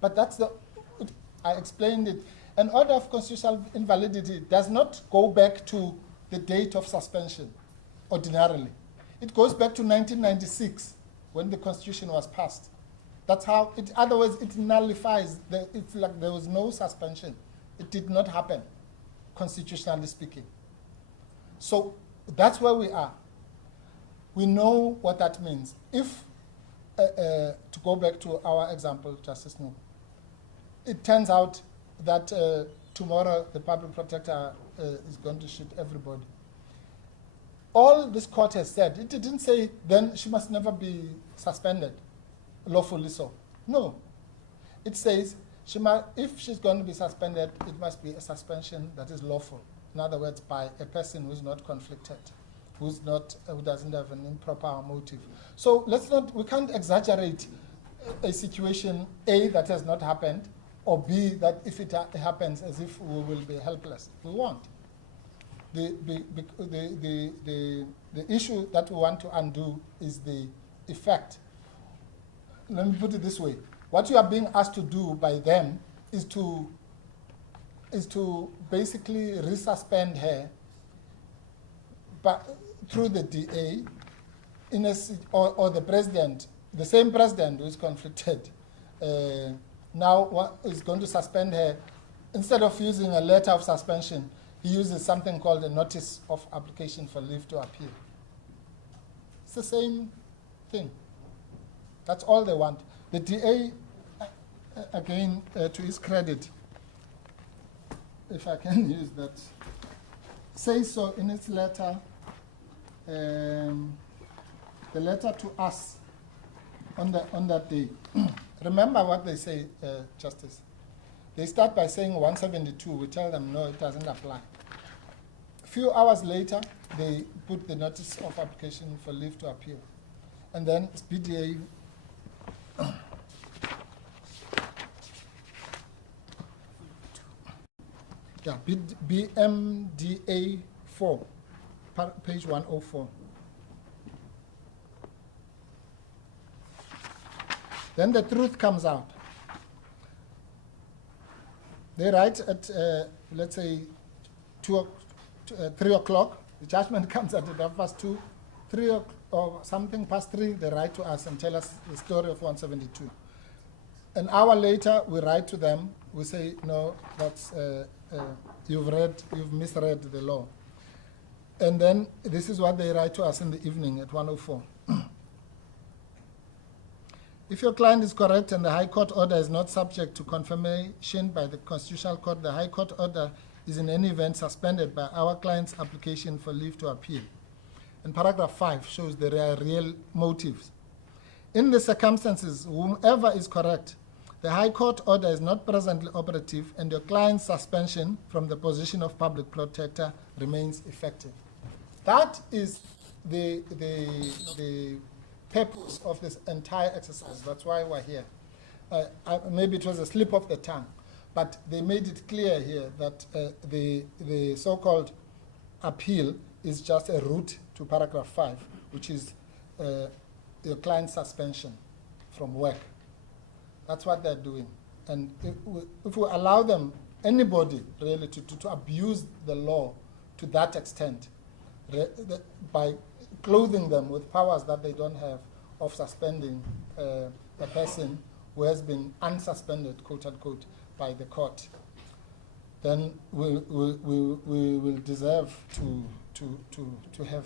But I explained it. An order of constitutional invalidity does not go back to the date of suspension, ordinarily. It goes back to 1996, when the Constitution was passed. That's how it, otherwise it nullifies, it's like there was no suspension. It did not happen, constitutionally speaking. So that's where we are. We know what that means. If, to go back to our example, Justice Nuku, it turns out that tomorrow the public protector is going to shoot everybody. All this court has said, it didn't say then she must never be suspended, lawfully so. No. It says if she's going to be suspended, it must be a suspension that is lawful. In other words, by a person who's not conflicted, who doesn't have an improper motive. So we can't exaggerate a situation A that has not happened, or B that if it happens as if we will be helpless. We won't. The issue that we want to undo is the effect. Let me put it this way. What you are being asked to do by them is to basically resuspend her through the DA or the president, the same president who is conflicted, now is going to suspend her. Instead of using a letter of suspension, he uses something called a notice of application for leave to appeal. It's the same thing. That's all they want. The DA, again, to his credit, if I can use that, says so in its letter, the letter to us on that day. Remember what they say, Justice. They start by saying 172. We tell them, no, it doesn't apply. A few hours later, they put the notice of application for leave to appeal. And then it's BDA. Yeah, BMDA 4, page 104. Then the truth comes out. They write at, let's say, 3 o'clock. The judgment comes at 2:30, 3 or something past 3. They write to us and tell us the story of 172. An hour later, we write to them. We say, no, that's you've misread the law. And then this is what they write to us in the evening at 1:04. If your client is correct and the High Court order is not subject to confirmation by the Constitutional Court, the High Court order is in any event suspended by our client's application for leave to appeal. And paragraph 5 shows there are real motives. In the circumstances, whomever is correct, the High Court order is not presently operative and your client's suspension from the position of public protector remains effective. That is the purpose of this entire exercise. That's why we're here. Maybe it was a slip of the tongue, but they made it clear here that the so-called appeal is just a route to paragraph 5, which is your client's suspension from work. That's what they're doing. And if we allow them, anybody really, to abuse the law to that extent, by clothing them with powers that they don't have of suspending a person who has been unsuspended, quote unquote, by the court, then we will deserve to have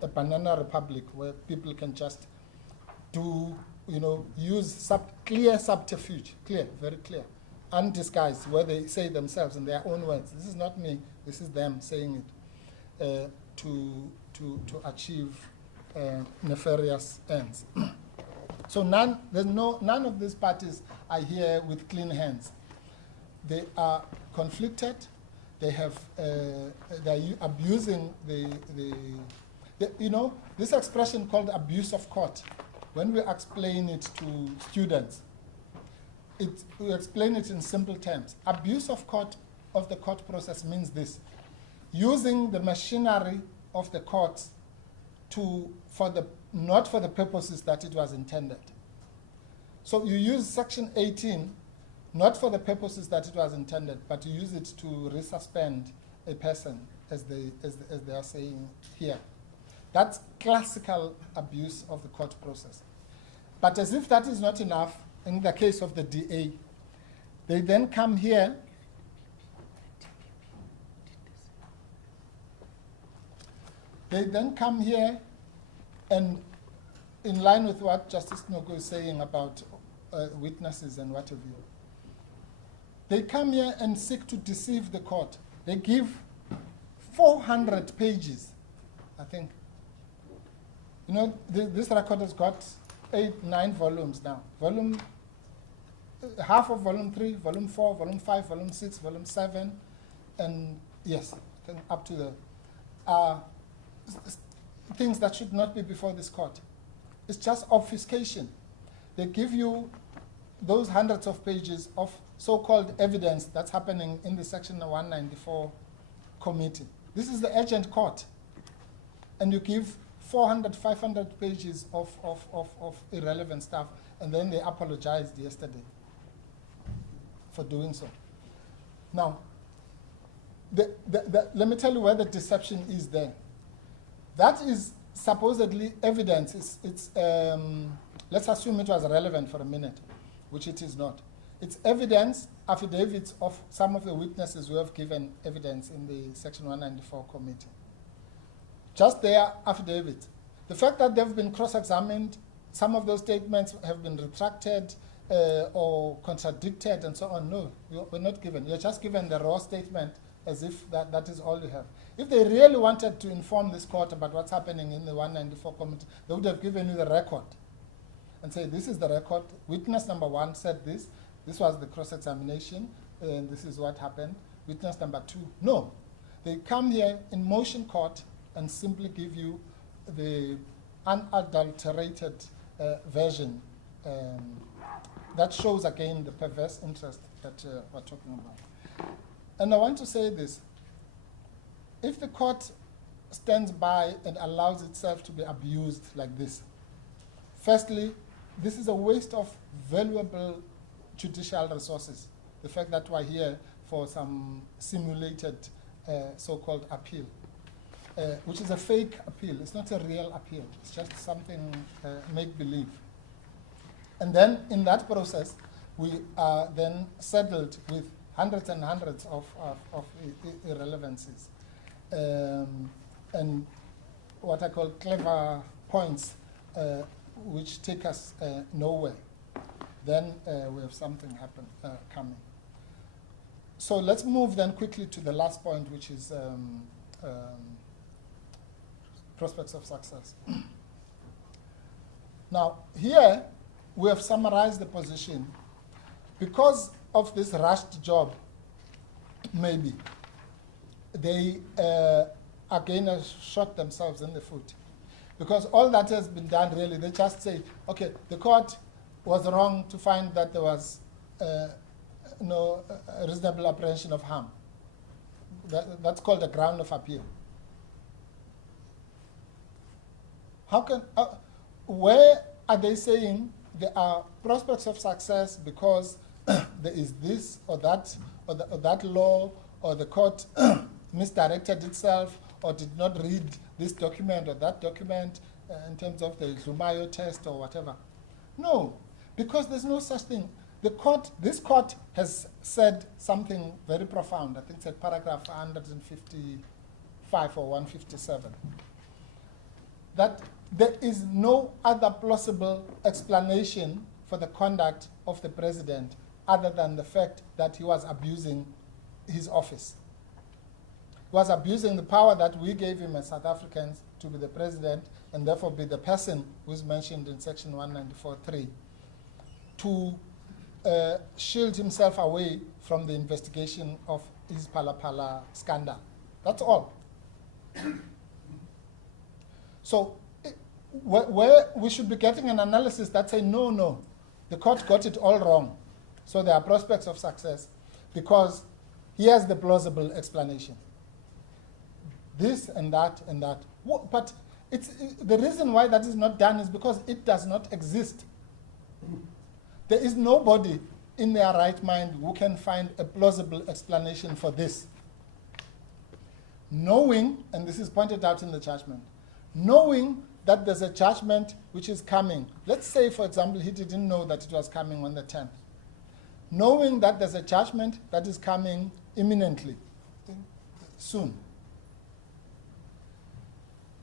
a banana republic where people can just do, use clear subterfuge, very clear, undisguised, where they say themselves in their own words. This is not me, this is them saying it, to achieve nefarious ends. So none of these parties are here with clean hands. They are conflicted. They have they're abusing this expression called abuse of court. When we explain it to students, we explain it in simple terms. Abuse of the court process means this: using the machinery of the courts not for the purposes that it was intended. So you use Section 18 not for the purposes that it was intended, but you use it to resuspend a person, as they are saying here. That's classical abuse of the court process. But as if that is not enough, in the case of the DA, they then come here and in line with what Justice Nogo is saying about witnesses and what have you, they come here and seek to deceive the court. They give 400 pages, I think. You know, this record has got 9 volumes now. Half of volume 3, volume 4, volume 5, volume 6, volume 7, and yes, I think up to the things that should not be before this court. It's just obfuscation. They give you those hundreds of pages of so-called evidence that's happening in the Section 194 committee. This is the urgent court. And you give 400, 500 pages of irrelevant stuff, and then they apologized yesterday for doing so. Now, let me tell you where the deception is there. That is supposedly evidence. Let's assume it was relevant for a minute, which it is not. It's evidence, affidavits of some of the witnesses who have given evidence in the Section 194 committee. Just their affidavits. The fact that they've been cross-examined, some of those statements have been retracted or contradicted and so on. No, we're not given. You're just given the raw statement as if that is all you have. If they really wanted to inform this court about what's happening in the 194 committee, they would have given you the record and say, this is the record. Witness number 1 said this. This was the cross-examination, and this is what happened. Witness number 2. No. They come here in motion court and simply give you the unadulterated version that shows, again, the perverse interest that we're talking about. And I want to say this. If the court stands by and allows itself to be abused like this, firstly, this is a waste of valuable judicial resources. The fact that we're here for some simulated so-called appeal, which is a fake appeal. It's not a real appeal. It's just something make-believe. And then in that process, we are then saddled with hundreds and hundreds of irrelevancies and what I call clever points which take us nowhere. Then we have something coming. So let's move then quickly to the last point, which is prospects of success. Now, here we have summarized the position. Because of this rushed job, maybe, they again have shot themselves in the foot. Because all that has been done, really, they just say, okay, the court was wrong to find that there was no reasonable apprehension of harm. That's called a ground of appeal. How can, where are they saying there are prospects of success because there is this or that law, or the court misdirected itself, or did not read this document or that document in terms of the Khumalo test or whatever? No, because there's no such thing. This court has said something very profound. I think it's at paragraph 155 or 157. That there is no other plausible explanation for the conduct of the president other than the fact that he was abusing his office. He was abusing the power that we gave him as South Africans to be the president and therefore be the person who's mentioned in Section 194.3 to shield himself away from the investigation of his Phala scandal. That's all. So where we should be getting an analysis that say, no, the court got it all wrong. So there are prospects of success because here's the plausible explanation. This and that and that. But the reason why that is not done is because it does not exist. There is nobody in their right mind who can find a plausible explanation for this. Knowing, and this is pointed out in the judgment, knowing that there's a judgment which is coming. Let's say, for example, he didn't know that it was coming on the 10th. Knowing that there's a judgment that is coming imminently, soon.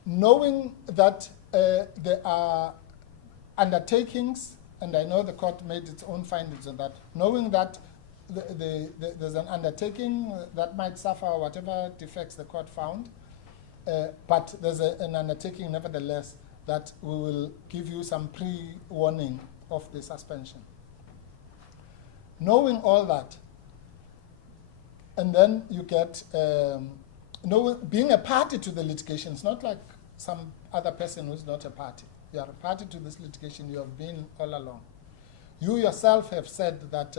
Knowing that there are undertakings, and I know the court made its own findings on that, knowing that there's an undertaking that might suffer whatever defects the court found, but there's an undertaking nevertheless that we will give you some pre-warning of the suspension. Knowing all that, and then you get, being a party to the litigation, it's not like some other person who's not a party. You are a party to this litigation, you have been all along. You yourself have said that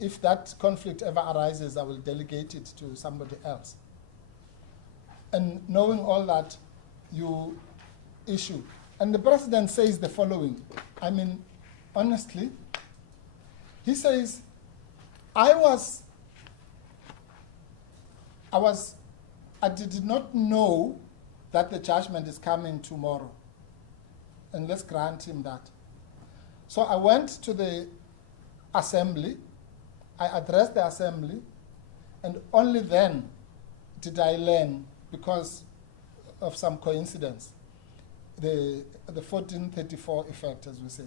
if that conflict ever arises, I will delegate it to somebody else. And knowing all that, you issue. And the president says the following. I mean, honestly, he says, I did not know that the judgment is coming tomorrow. And let's grant him that. So I went to the assembly, I addressed the assembly, and only then did I learn, because of some coincidence, the 1434 effect, as we say.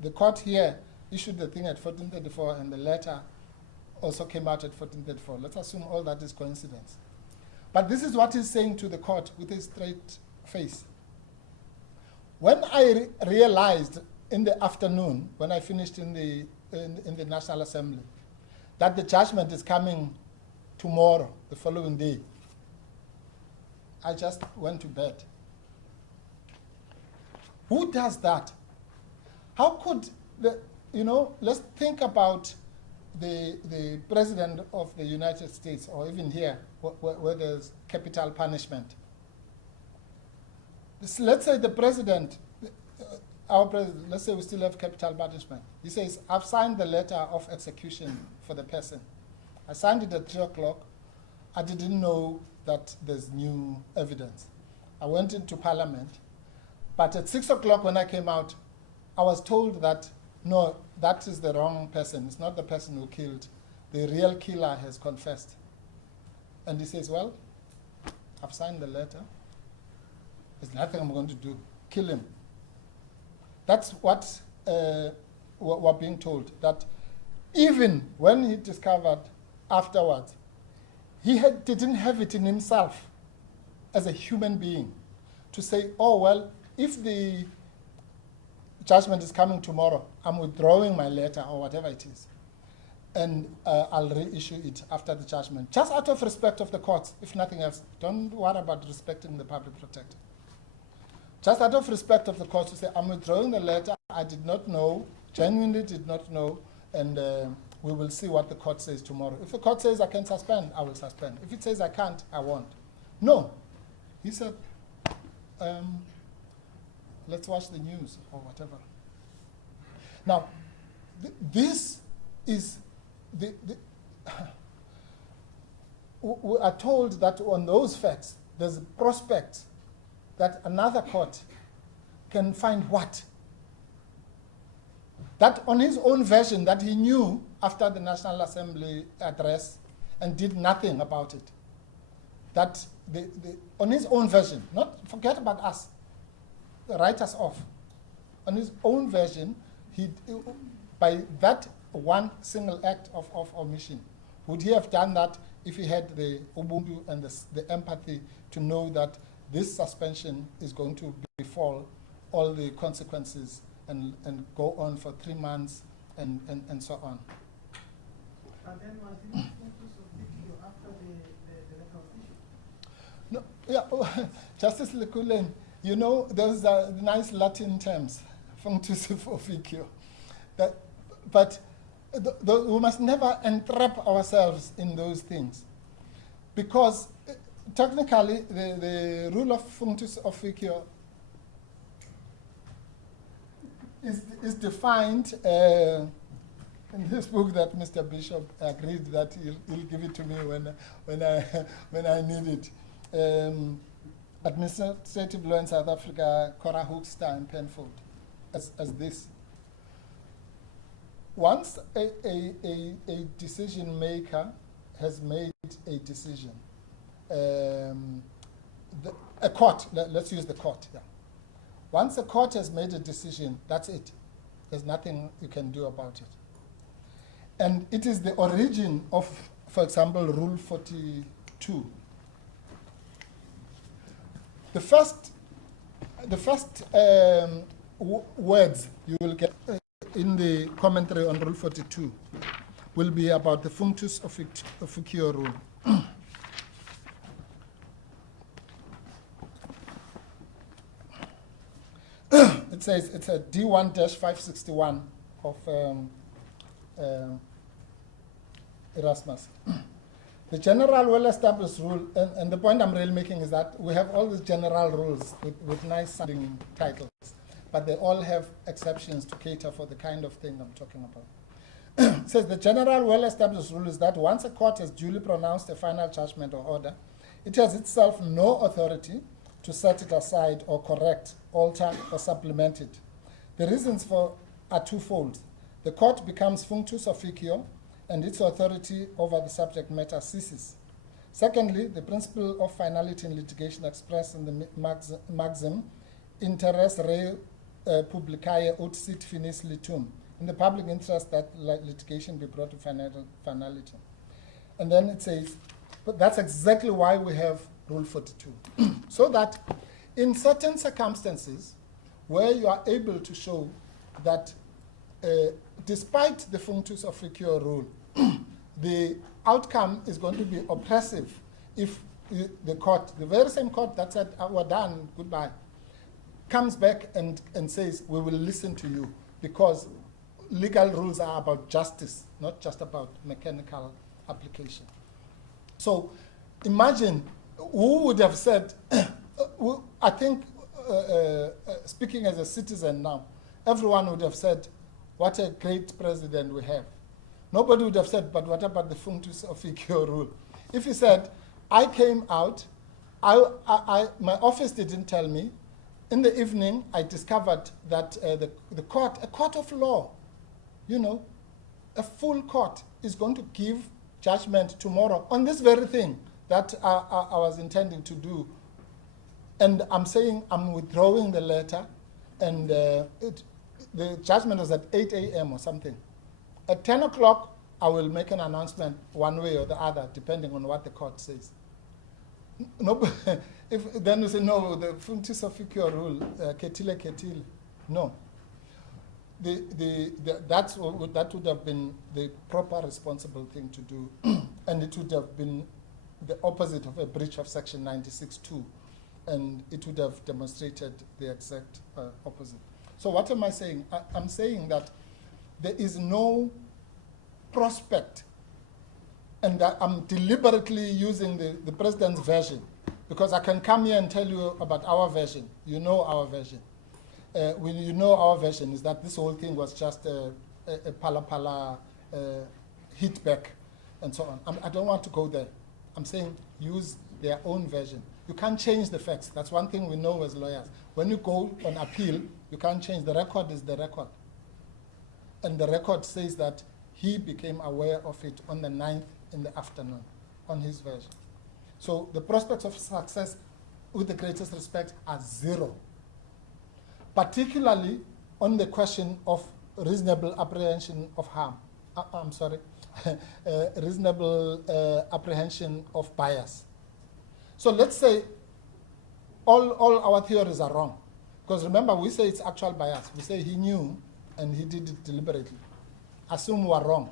The court here issued the thing at 1434, and the letter also came out at 1434. Let's assume all that is coincidence. But this is what he's saying to the court with a straight face. When I realized in the afternoon, when I finished in the National Assembly, that the judgment is coming tomorrow, the following day, I just went to bed. Who does that? How could let's think about the President of the United States, or even here, where there's capital punishment. Let's say the President, our President, let's say we still have capital punishment. He says, I've signed the letter of execution for the person. I signed it at 3 o'clock. I didn't know that there's new evidence. I went into Parliament, but at 6 o'clock when I came out, I was told that, no, that is the wrong person. It's not the person who killed. The real killer has confessed. And he says, well, I've signed the letter. There's nothing I'm going to do. Kill him. That's what we're being told, that even when he discovered afterwards, he didn't have it in himself as a human being to say, oh, well, if the judgment is coming tomorrow, I'm withdrawing my letter or whatever it is, and I'll reissue it after the judgment. Just out of respect of the courts, if nothing else. Don't worry about respecting the public protector. Just out of respect of the courts to say, I'm withdrawing the letter, I did not know, genuinely did not know, and we will see what the court says tomorrow. If the court says I can suspend, I will suspend. If it says I can't, I won't. No. He said, let's watch the news or whatever. Now, this is we are told that on those facts, there's a prospect that another court can find what? That on his own version that he knew after the National Assembly address and did nothing about it. That on his own version, not forget about us, write us off. On his own version, by that one single act of omission, would he have done that if he had the ubuntu and the empathy to know that this suspension is going to befall all the consequences and go on for 3 months and so on? And then was the focus of video after the letter was issued? No, yeah, Justice Lekulen, those are nice Latin terms, functus officio. But we must never entrap ourselves in those things, because technically the rule of functus officio is defined in this book that Mr. Bishop agreed that he'll give it to me when I need it. Administrative law in South Africa, Cora Hoekstra and Penfold, as this. Once a decision maker has made a decision, a court, let's use the court. Yeah. Once a court has made a decision, that's it. There's nothing you can do about it. And it is the origin of, for example, Rule 42. The first words you will get in the commentary on Rule 42 will be about the functus officio rule. It says it's a D1-561 of Erasmus. The general well-established rule, and the point I'm really making is that we have all these general rules with nice sounding titles, but they all have exceptions to cater for the kind of thing I'm talking about. It says the general well-established rule is that once a court has duly pronounced a final judgment or order, it has itself no authority to set it aside or correct, alter, or supplement it. The reasons for are twofold. The court becomes functus officio, and its authority over the subject matter ceases. Secondly, the principle of finality in litigation expressed in the maxim interes re publicae ut sit finis litum, in the public interest that litigation be brought to finality. And then it says, but that's exactly why we have Rule 42. So that in certain circumstances where you are able to show that despite the functus officio rule, the outcome is going to be oppressive if the court, the very same court that said, we're done, goodbye, comes back and says, we will listen to you, because legal rules are about justice, not just about mechanical application. So imagine who would have said, I think, speaking as a citizen now, everyone would have said, what a great president we have. Nobody would have said, but what about the functus officio rule? If he said, I came out, my office didn't tell me, in the evening I discovered that the court, a court of law, you know, a full court is going to give judgment tomorrow on this very thing that I was intending to do. And I'm saying I'm withdrawing the letter, and the judgment was at 8 a.m. or something. At 10 o'clock, I will make an announcement one way or the other, depending on what the court says. No, if then we say, no, the functus officio rule, ketile. No. That would have been the proper responsible thing to do, and it would have been the opposite of a breach of Section 96(2), and it would have demonstrated the exact opposite. So what am I saying? I'm saying that there is no prospect, and that I'm deliberately using the president's version, because I can come here and tell you about our version. You know our version. When you know our version is that this whole thing was just a pala hit back and so on. I don't want to go there. I'm saying use their own version. You can't change the facts. That's one thing we know as lawyers. When you go on appeal, you can't change. The record is the record. And the record says that he became aware of it on the 9th in the afternoon on his version. So the prospects of success, with the greatest respect, are zero. Particularly on the question of reasonable apprehension of harm. Reasonable apprehension of bias. So let's say all our theories are wrong. Because remember, we say it's actual bias. We say he knew and he did it deliberately. Assume we're wrong.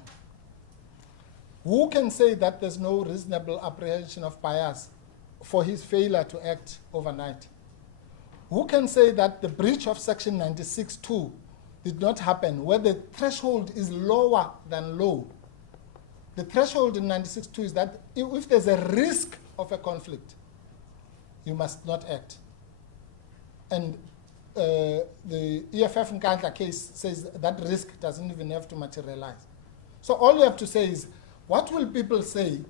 Who can say that there's no reasonable apprehension of bias for his failure to act overnight? Who can say that the breach of Section 96(2) did not happen where the threshold is lower than low? The threshold in 96(2) is that if there's a risk of a conflict, you must not act. And the EFF Nkandla case says that risk doesn't even have to materialize. So all you have to say is, what will people say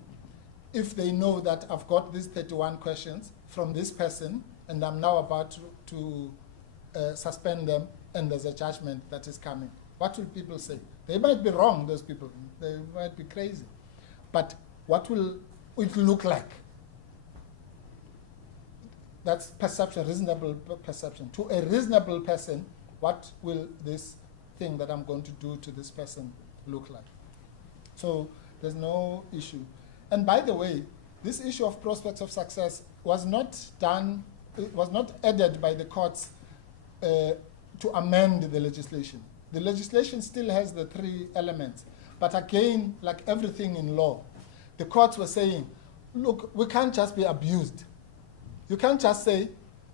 if they know that I've got these 31 questions from this person and I'm now about to suspend them and there's a judgment that is coming? What will people say? They might be wrong, those people. They might be crazy. But what will it look like? That's perception, reasonable perception. To a reasonable person, what will this thing that I'm going to do to this person look like? So there's no issue. And by the way, this issue of prospects of success was not done, it was not added by the courts to amend the legislation. The legislation still has the 3 elements. But again, like everything in law, the courts were saying, look, we can't just be abused. You can't just say,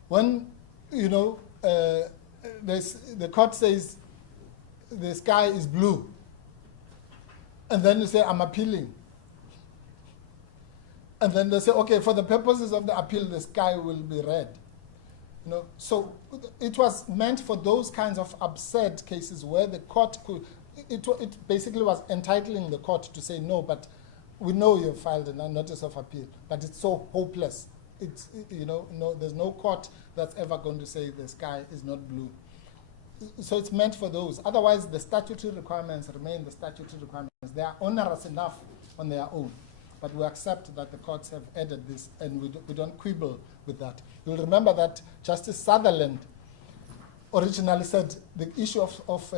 when, the court says the sky is blue, and then you say, I'm appealing. And then they say, okay, for the purposes of the appeal, the sky will be red. So it was meant for those kinds of absurd cases where the court could, it basically was entitling the court to say, no, but we know you've filed a notice of appeal, but it's so hopeless. No, there's no court that's ever going to say the sky is not blue. So it's meant for those. Otherwise, the statutory requirements remain the statutory requirements. They are onerous enough on their own. But we accept that the courts have added this, and we don't quibble with that. You'll remember that Justice Sutherland originally said the issue of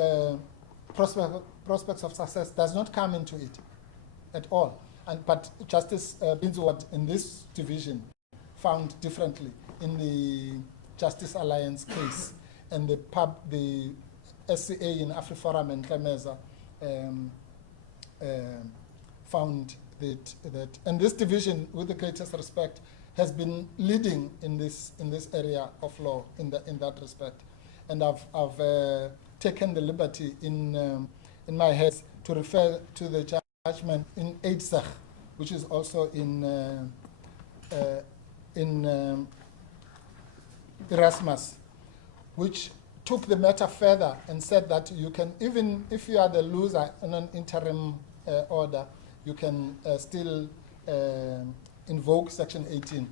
prospects of success does not come into it at all. But Justice Binswood in this division found differently in the Justice Alliance case, and the SCA in AfriForum and Klemeza found that, and this division, with the greatest respect, has been leading in this area of law in that respect, and I've taken the liberty in my head to refer to the judgment in Eidseg, which is also in Erasmus, which took the matter further and said that you can, even if you are the loser on an interim order, you can still invoke Section 18.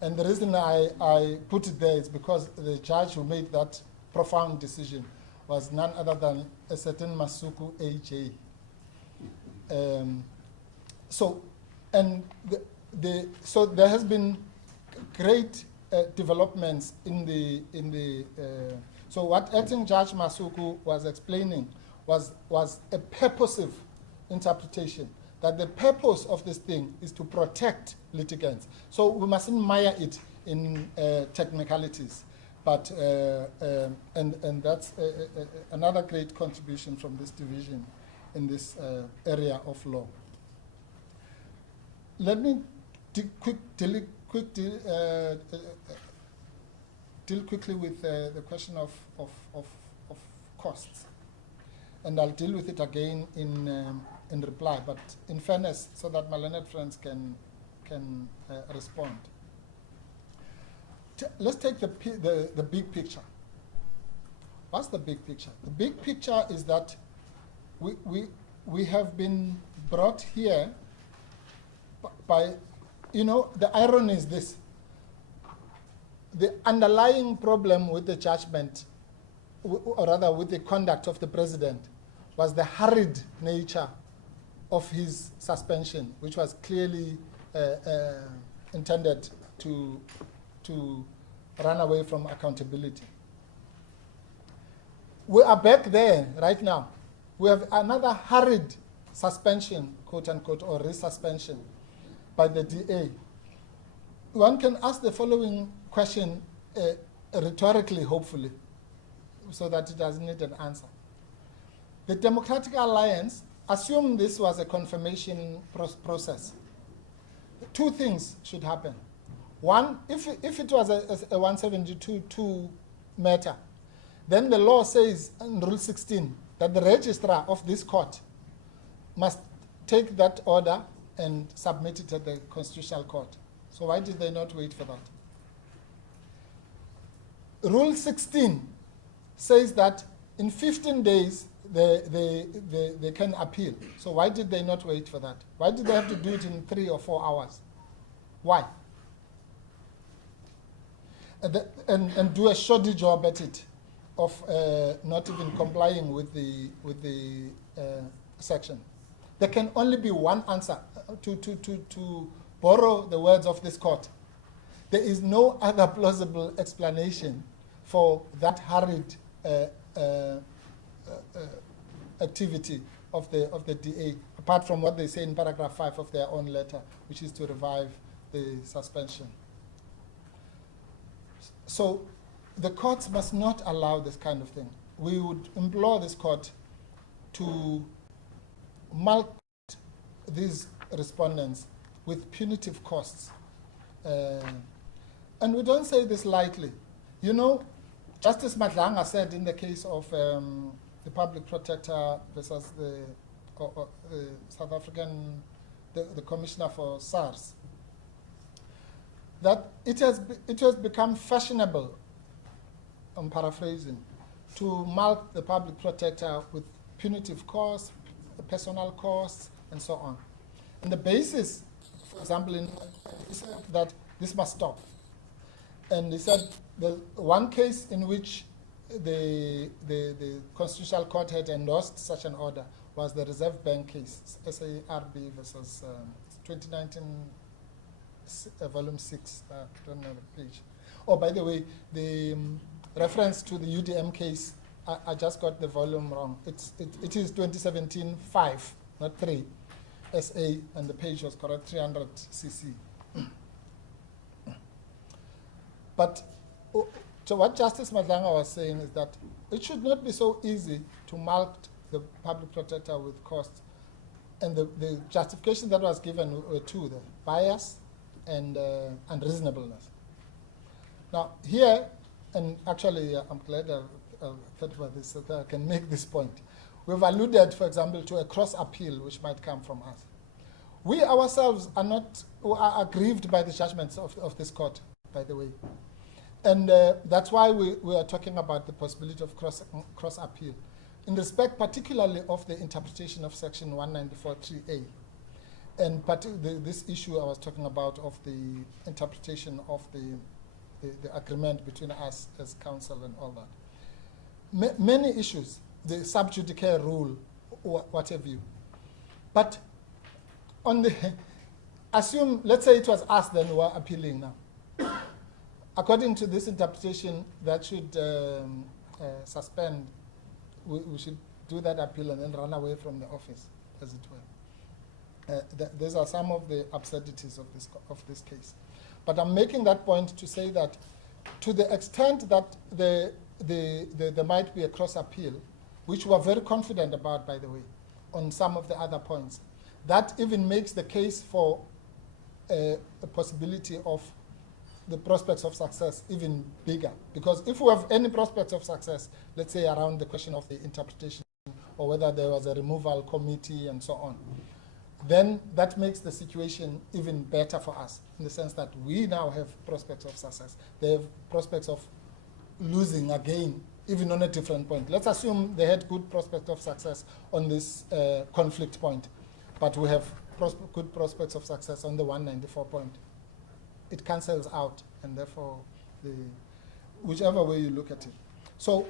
And the reason I put it there is because the judge who made that profound decision was none other than a certain Masuku A.J. So there has been great developments in the so what acting Judge Masuku was explaining was a purposive interpretation, that the purpose of this thing is to protect litigants. So we mustn't mire it in technicalities, but and that's another great contribution from this division in this area of law. Let me deal quickly with the question of costs, and I'll deal with it again in reply, but in fairness, so that my learned friends can respond. Let's take the big picture. What's the big picture? The big picture is that we have been brought here by, the irony is this. The underlying problem with the judgment, or rather with the conduct of the president, was the hurried nature of his suspension, which was clearly intended to run away from accountability. We are back there right now. We have another hurried suspension, quote unquote, or resuspension by the DA. One can ask the following question rhetorically, hopefully, so that it doesn't need an answer. The Democratic Alliance, assume this was a confirmation process. Two things should happen. One, if it was a 172.2 matter, then the law says in Rule 16 that the registrar of this court must take that order and submit it at the Constitutional Court. So why did they not wait for that? Rule 16 says that in 15 days they can appeal. So why did they not wait for that? Why did they have to do it in 3 or 4 hours? Why? And do a shoddy job at it of not even complying with the section. There can only be one answer. To borrow the words of this court, there is no other plausible explanation for that hurried activity of the DA, apart from what they say in paragraph 5 of their own letter, which is to revive the suspension. So the courts must not allow this kind of thing. We would implore this court to mulct these respondents with punitive costs. And we don't say this lightly. You know, Justice Madlala'S said in the case of the public protector versus the South African, the commissioner for SARS, that it has become fashionable, I'm paraphrasing, to mulct the public protector with punitive costs, personal costs, and so on. And the basis, for example, he said that this must stop. And he said the one case in which the Constitutional Court had endorsed such an order was the Reserve Bank case, SARB versus 2019, volume 6, I don't know the page. Oh, by the way, the reference to the UDM case, I just got the volume wrong. It is 2017 5, not 3, SA, and the page was correct, 300 CC. But so what Justice Madlala'S was saying is that it should not be so easy to mulct the public protector with costs. And the justification that was given were two, the bias and unreasonableness. Now here, and actually I'm glad I thought about this so that I can make this point. We've alluded, for example, to a cross appeal which might come from us. We ourselves are aggrieved by the judgments of this court, by the way. And that's why we are talking about the possibility of cross appeal, in respect particularly of the interpretation of section 194.3a. And this issue I was talking about of the interpretation of the agreement between us as council and all that. Many issues, the sub judice rule, or what have you. But on the, assume, let's say it was us then who are appealing now. According to this interpretation, that should suspend, we should do that appeal and then run away from the office, as it were. These are some of the absurdities of this case. But I'm making that point to say that to the extent that there might be a cross appeal, which we're very confident about, by the way, on some of the other points, that even makes the case for a possibility of the prospects of success even bigger. Because if we have any prospects of success, let's say around the question of the interpretation or whether there was a removal committee and so on, then that makes the situation even better for us in the sense that we now have prospects of success. They have prospects of losing again, even on a different point. Let's assume they had good prospect of success on this conflict point, but we have good prospects of success on the 194 point. It cancels out, and therefore, whichever way you look at it. So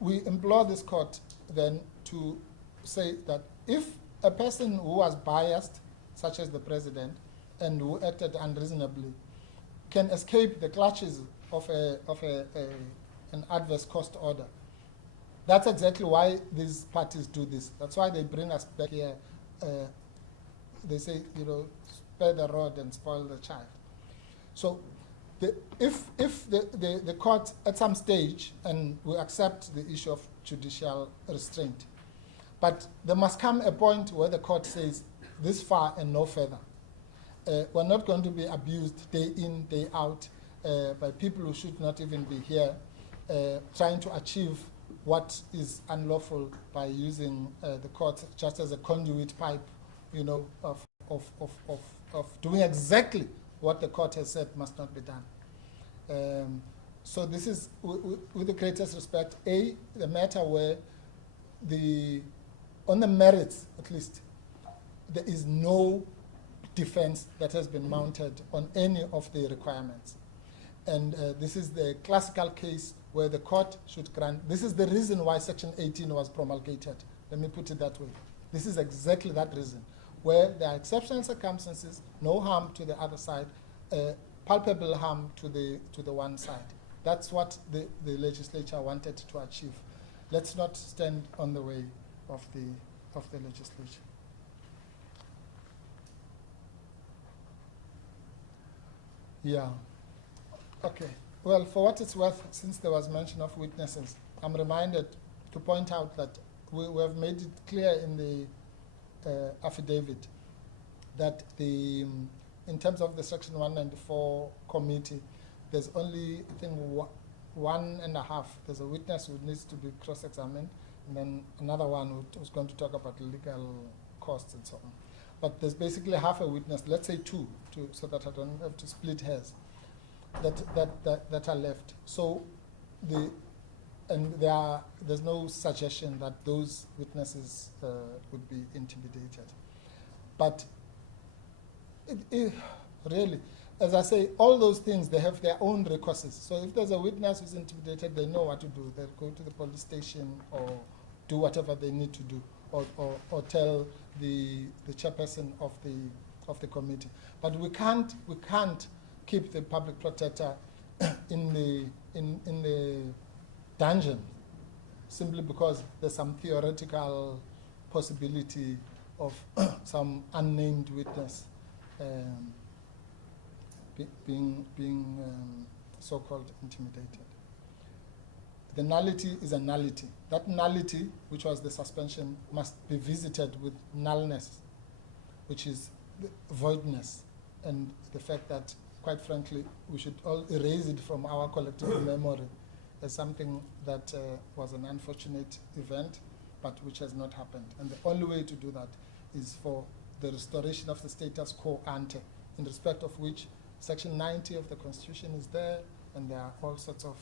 we implore this court then to say that if a person who was biased, such as the president, and who acted unreasonably, can escape the clutches of an adverse cost order, that's exactly why these parties do this. That's why they bring us back here. They say, spare the rod and spoil the child. So if the court at some stage, and we accept the issue of judicial restraint, but there must come a point where the court says this far and no further. We're not going to be abused day in, day out by people who should not even be here, trying to achieve what is unlawful by using the court just as a conduit pipe, of doing exactly what the court has said must not be done. So this is, with the greatest respect, the matter where on the merits, at least, there is no defense that has been mounted on any of the requirements. And this is the classical case where the court should grant. This is the reason why Section 18 was promulgated. Let me put it that way. This is exactly that reason, where there are exceptional circumstances, no harm to the other side, palpable harm to the one side. That's what the legislature wanted to achieve. Let's not stand on the way of the legislature. Yeah. Okay. Well, for what it's worth, since there was mention of witnesses, I'm reminded to point out that we have made it clear in the affidavit that in terms of the Section 194 committee, there's only, I think, one and a half. There's a witness who needs to be cross-examined, and then another one who's going to talk about legal costs and so on. But there's basically half a witness, let's say two, so that I don't have to split hairs, that are left. So there's no suggestion that those witnesses would be intimidated. But really, as I say, all those things, they have their own recourses. So if there's a witness who's intimidated, they know what to do. They'll go to the police station or do whatever they need to do, or tell the chairperson of the committee. But we can't keep the public protector in the dungeon simply because there's some theoretical possibility of some unnamed witness being so-called intimidated. The nullity is a nullity. That nullity, which was the suspension, must be visited with nullness, which is the voidness, and the fact that, quite frankly, we should all erase it from our collective memory as something that was an unfortunate event, but which has not happened. And the only way to do that is for the restoration of the status quo ante, in respect of which Section 90 of the Constitution is there, and there are all sorts of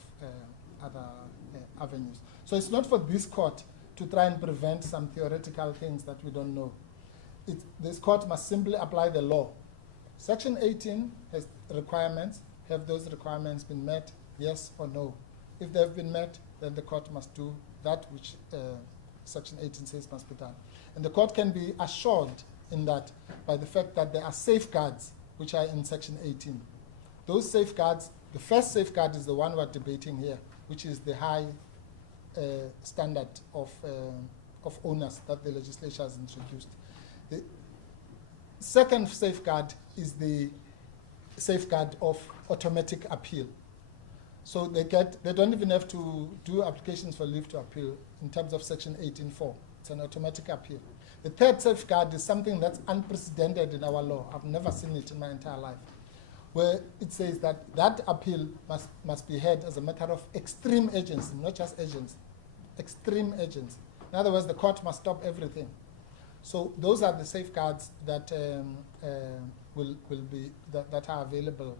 other avenues. So it's not for this court to try and prevent some theoretical things that we don't know. This court must simply apply the law. Section 18 has requirements. Have those requirements been met, yes or no? If they have been met, then the court must do that which Section 18 says must be done. And the court can be assured in that by the fact that there are safeguards which are in Section 18. Those safeguards, the first safeguard is the one we're debating here, which is the high standard of owners that the legislature has introduced. The second safeguard is the safeguard of automatic appeal. So they don't even have to do applications for leave to appeal in terms of Section 18.4. It's an automatic appeal. The third safeguard is something that's unprecedented in our law. I've never seen it in my entire life, where it says that that appeal must be heard as a matter of extreme urgency, not just urgency, extreme urgency. In other words, the court must stop everything. So those are the safeguards that will be that are available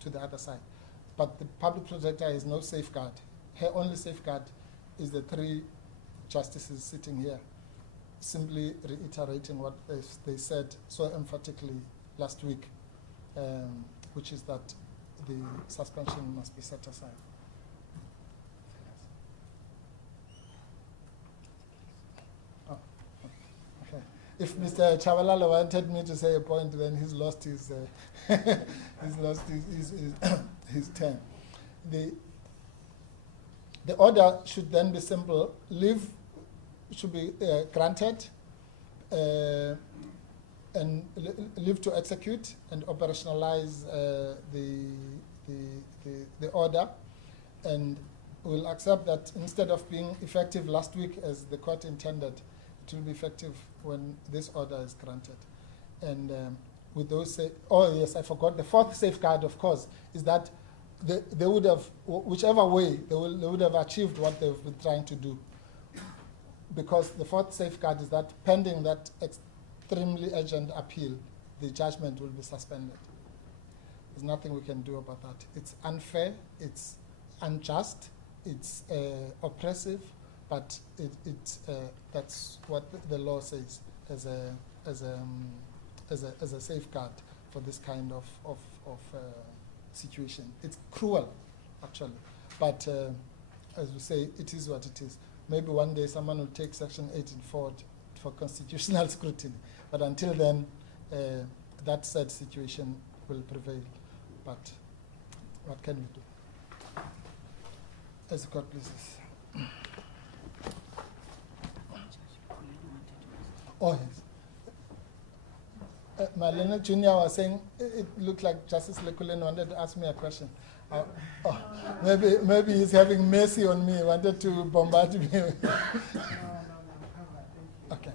to the other side. But the public protector has no safeguard. Her only safeguard is the three justices sitting here, simply reiterating what they said so emphatically last week, which is that the suspension must be set aside. Oh, okay. If Mr. Chavalala wanted me to say a point, then he's lost his his turn. The order should then be simple. Leave should be granted, and leave to execute and operationalize the order, and we'll accept that instead of being effective last week as the court intended, it will be effective when this order is granted. And with those, oh yes, I forgot. The fourth safeguard, of course, is that they would have, whichever way, they would have achieved what they've been trying to do. Because the fourth safeguard is that pending that extremely urgent appeal, the judgment will be suspended. There's nothing we can do about that. It's unfair, it's unjust, it's oppressive, but that's what the law says as a safeguard for this kind of situation. It's cruel, actually, but as we say, it is what it is. Maybe one day someone will take Section 18 forward for constitutional scrutiny, but until then, that said situation will prevail. But what can we do? As the court pleases. Oh, yes. Marlene Jr. was saying it looked like Justice Lekulen wanted to ask me a question. Maybe he's having mercy on me, wanted to bombard me. Okay.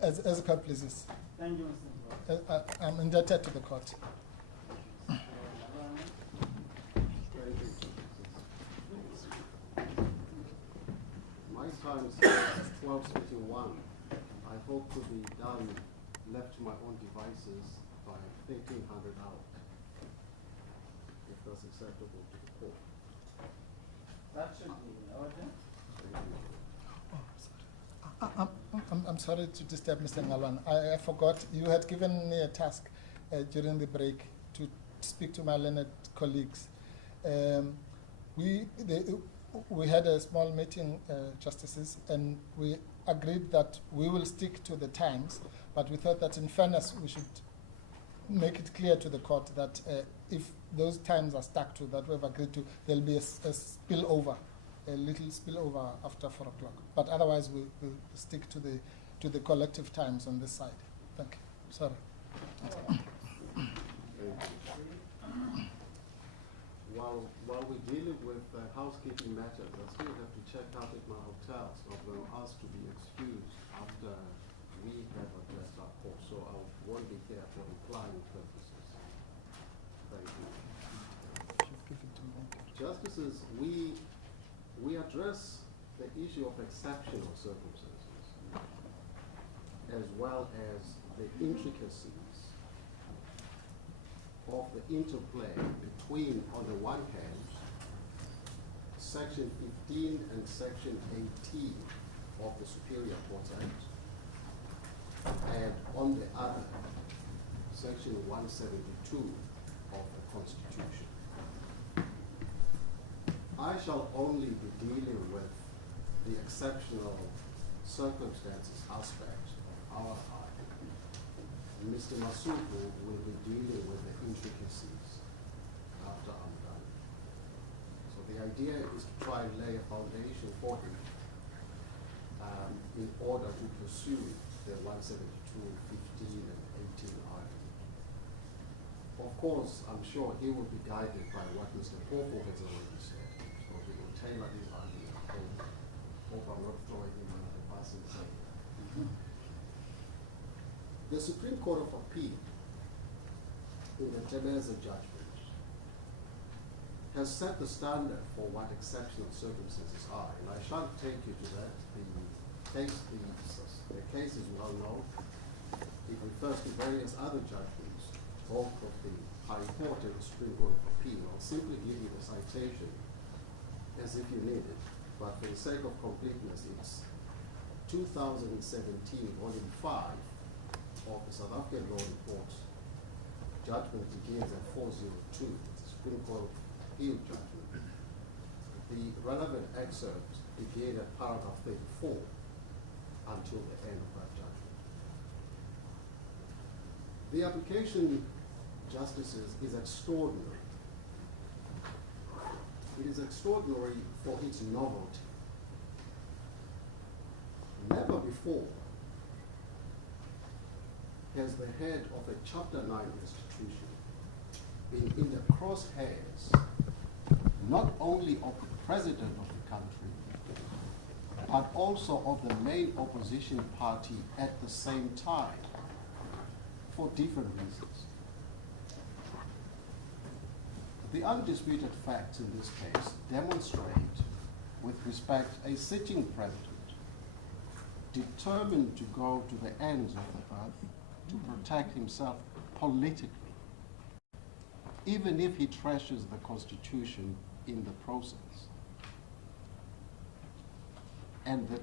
As the court pleases. Thank you, Mr. I'm indebted to the court. My time says 12:51. I hope to be done, left to my own devices by 1300 hours, if that's acceptable to the court. That should be in order. I'm sorry to disturb Mr. Ngalwan. I forgot you had given me a task during the break to speak to my learned colleagues. We had a small meeting, justices, and we agreed that we will stick to the times, but we thought that in fairness we should make it clear to the court that if those times are stuck to that we've agreed to, there'll be a spillover, a little spillover after 4 o'clock. But otherwise we'll stick to the collective times on this side. Thank you. Sorry. While we're dealing with housekeeping matters, I still have to check out at my hotel, so I'm going to ask to be excused after we have addressed our court, so I won't be here for replying purposes. Thank you. Justices, we address the issue of exceptional circumstances, as well as the intricacies of the interplay between, on the one hand, Section 15 and Section 18 of the Superior Courts Act, and on the other, Section 172 of the Constitution. I shall only be dealing with the exceptional circumstances aspect of our argument. Mr. Masuku will be dealing with the intricacies after I'm done. So the idea is to try and lay a foundation for him in order to pursue the 172, 15, and 18 argument. Of course, I'm sure he will be guided by what Mr. Popo has already said. So he will tailor his argument. Hope I'm not throwing him under the bus and saying the Supreme Court of Appeal, in the Tumelo judgment, has set the standard for what exceptional circumstances are, and I shan't take you to that. The case is well known. It refers to various other judgments, both of the High Court and the Supreme Court of Appeal. I'll simply give you the citation as if you need it, but for the sake of completeness, it's 2017, Volume 5, of the South African Law Report. Judgment begins at 402, it's the Supreme Court of Appeal judgment. The relevant excerpt begins at paragraph 34 until the end of that judgment. The application, justices, is extraordinary. It is extraordinary for its novelty. Never before has the head of a Chapter 9 institution been in the crosshairs not only of the president of the country, but also of the main opposition party at the same time, for different reasons. The undisputed facts in this case demonstrate, with respect, a sitting president determined to go to the ends of the earth to protect himself politically, even if he trashes the Constitution in the process. And the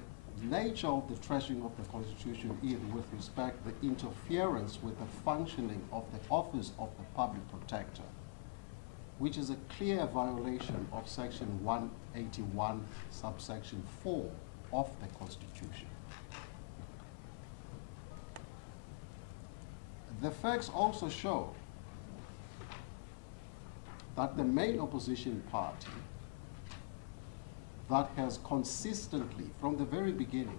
nature of the trashing of the Constitution is, with respect, the interference with the functioning of the office of the public protector, which is a clear violation of Section 181, subsection 4 of the Constitution. The facts also show that the main opposition party that has consistently, from the very beginning,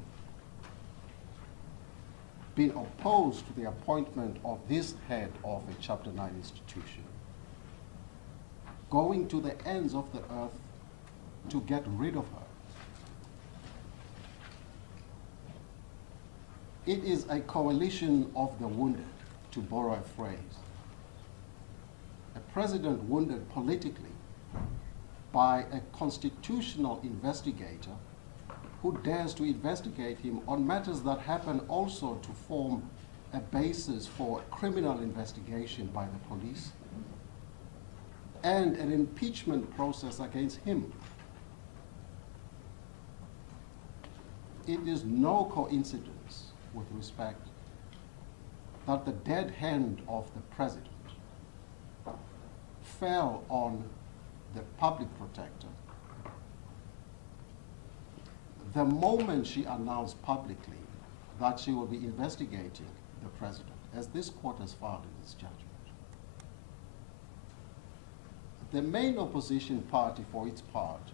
been opposed to the appointment of this head of a Chapter 9 institution, going to the ends of the earth to get rid of her. It is a coalition of the wounded, to borrow a phrase. A president wounded politically by a constitutional investigator who dares to investigate him on matters that happen also to form a basis for a criminal investigation by the police, and an impeachment process against him. It is no coincidence, with respect, that the dead hand of the president fell on the public protector the moment she announced publicly that she will be investigating the president, as this court has found in its judgment. The main opposition party, for its part,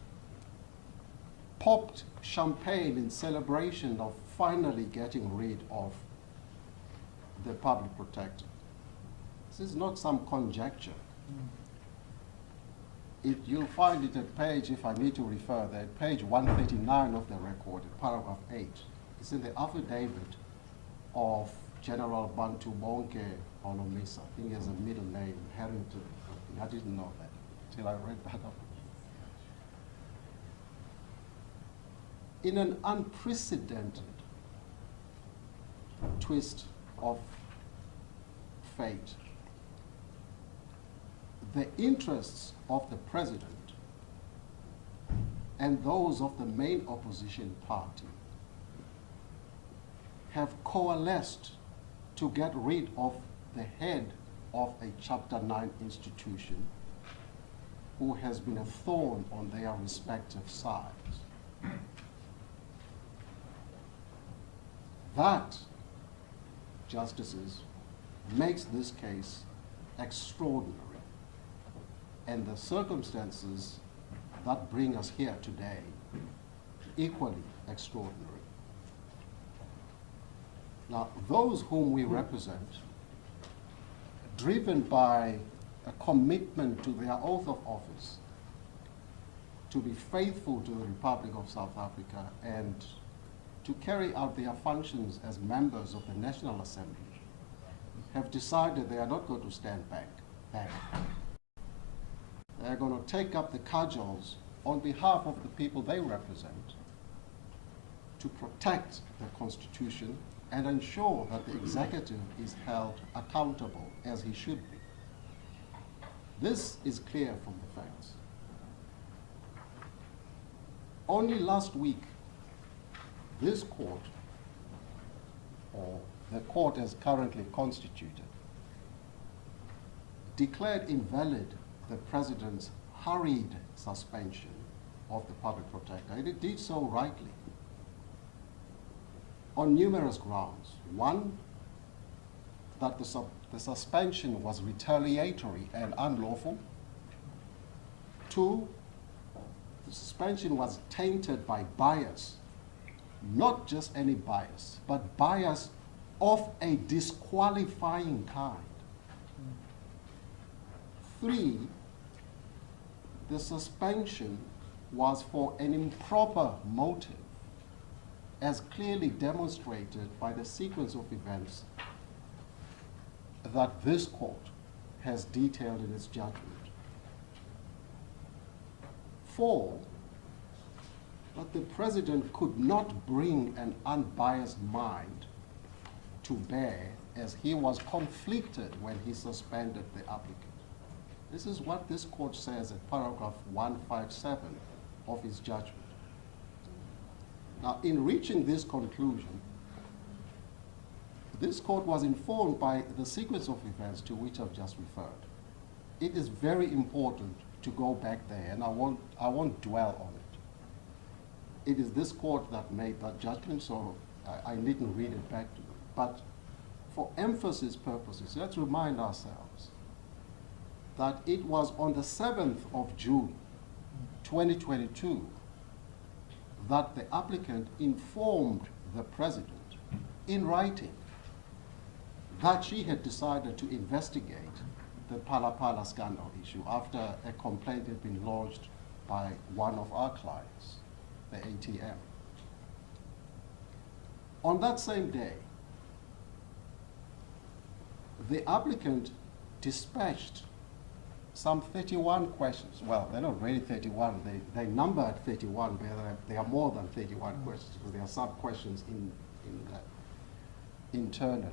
popped champagne in celebration of finally getting rid of the public protector. This is not some conjecture. You'll find it at page, if I need to refer there, page 139 of the record, paragraph 8. It's in the affidavit of General Bantu Bonke Olomisa. I think he has a middle name, Harrington. I didn't know that till I read that up. In an unprecedented twist of fate, the interests of the president and those of the main opposition party have coalesced to get rid of the head of a Chapter 9 institution who has been a thorn on their respective sides. That, justices, makes this case extraordinary, and the circumstances that bring us here today equally extraordinary. Now, those whom we represent, driven by a commitment to their oath of office to be faithful to the Republic of South Africa and to carry out their functions as members of the National Assembly, have decided they are not going to stand back. They're going to take up the cudgels on behalf of the people they represent to protect the Constitution and ensure that the executive is held accountable as he should be. This is clear from the facts. Only last week, this court, or the court as currently constituted, declared invalid the president's hurried suspension of the public protector, and it did so rightly on numerous grounds. One, that the suspension was retaliatory and unlawful. Two, the suspension was tainted by bias, not just any bias, but bias of a disqualifying kind. Three, the suspension was for an improper motive, as clearly demonstrated by the sequence of events that this court has detailed in its judgment. Four, that the president could not bring an unbiased mind to bear, as he was conflicted when he suspended the applicant. This is what this court says at paragraph 157 of its judgment. Now, in reaching this conclusion, this court was informed by the sequence of events to which I've just referred. It is very important to go back there, and I won't dwell on it. It is this court that made that judgment, so I needn't read it back to you. But for emphasis purposes, let's remind ourselves that it was on the 7th of June, 2022, that the applicant informed the president in writing that she had decided to investigate the Phala scandal issue after a complaint had been lodged by one of our clients, the ATM. On that same day, the applicant dispatched some 31 questions. Well, they're not really 31, they numbered 31, but there are more than 31 questions, because there are sub-questions internally.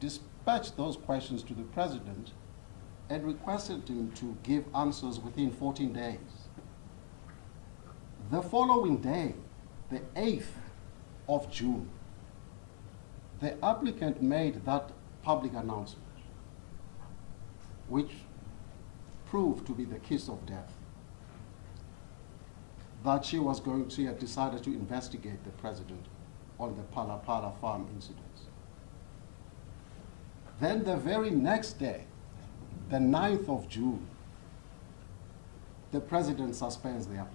Dispatched those questions to the president and requested him to give answers within 14 days. The following day, the 8th of June, the applicant made that public announcement, which proved to be the kiss of death, that she had decided to investigate the president on the Phala farm incidents. Then the very next day, the 9th of June, the president suspends the applicant.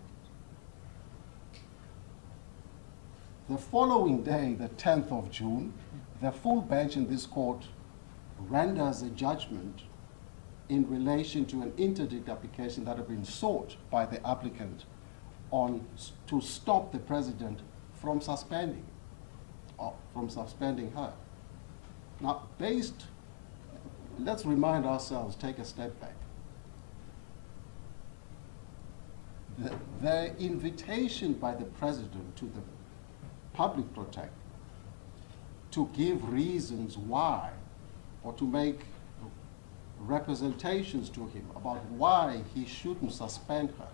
The following day, the 10th of June, the full bench in this court renders a judgment in relation to an interdict application that had been sought by the applicant to stop the president from suspending her. Now, let's remind ourselves, take a step back. The invitation by the president to the public protector to give reasons why, or to make representations to him about why he shouldn't suspend her,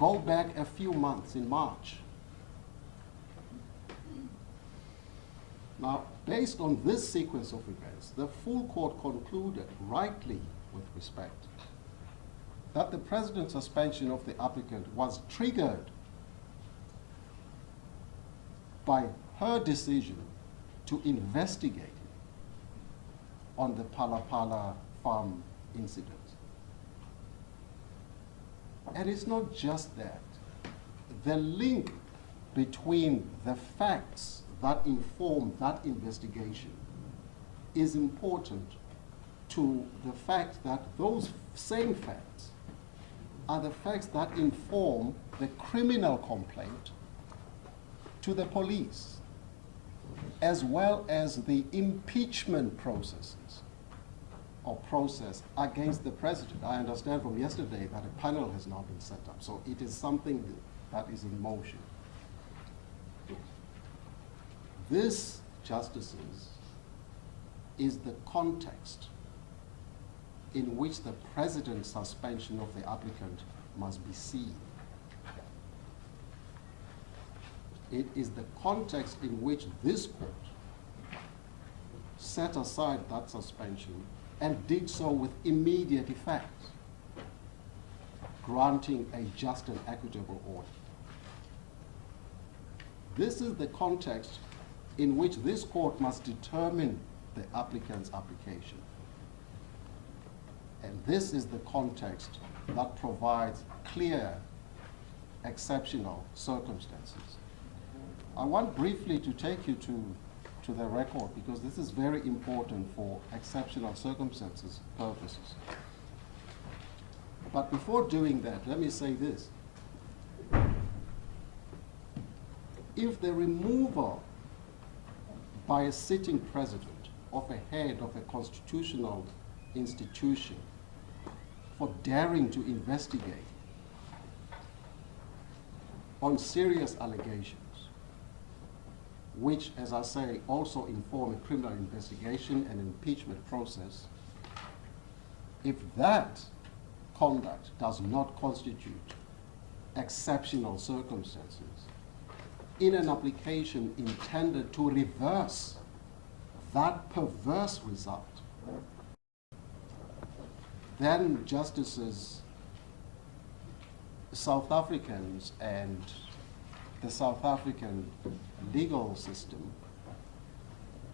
go back a few months in March. Now, based on this sequence of events, the full court concluded, rightly with respect, that the president's suspension of the applicant was triggered by her decision to investigate on the Phala farm incident. And it's not just that. The link between the facts that inform that investigation is important to the fact that those same facts are the facts that inform the criminal complaint to the police, as well as the impeachment process against the president. I understand from yesterday that a panel has now been set up, so it is something that is in motion. This, justices, is the context in which the president's suspension of the applicant must be seen. It is the context in which this court set aside that suspension and did so with immediate effect, granting a just and equitable order. This is the context in which this court must determine the applicant's application. And this is the context that provides clear, exceptional circumstances. I want briefly to take you to the record, because this is very important for exceptional circumstances purposes. But before doing that, let me say this. If the removal by a sitting president of a head of a constitutional institution for daring to investigate on serious allegations, which, as I say, also inform a criminal investigation and impeachment process, if that conduct does not constitute exceptional circumstances in an application intended to reverse that perverse result, then justices, South Africans, and the South African legal system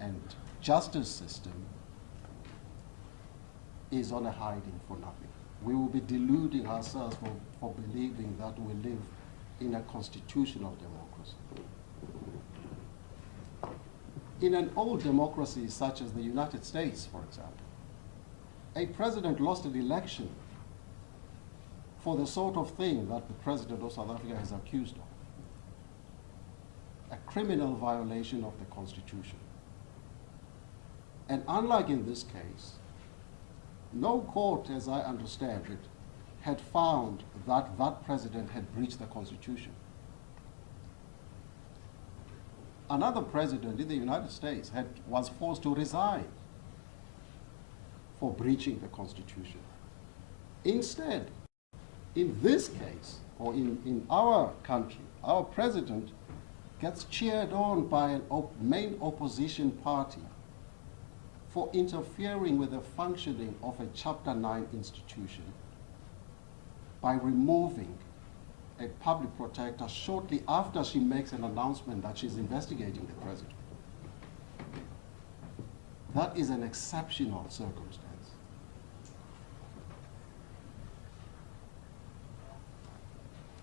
and justice system is on a hiding for nothing. We will be deluding ourselves for believing that we live in a constitutional democracy. In an old democracy such as the United States, for example, a president lost an election for the sort of thing that the president of South Africa is accused of, a criminal violation of the Constitution. And unlike in this case, no court, as I understand it, had found that that president had breached the Constitution. Another president in the United States was forced to resign for breaching the Constitution. Instead, in this case, or in our country, our president gets cheered on by a main opposition party for interfering with the functioning of a Chapter 9 institution by removing a public protector shortly after she makes an announcement that she's investigating the president. That is an exceptional circumstance.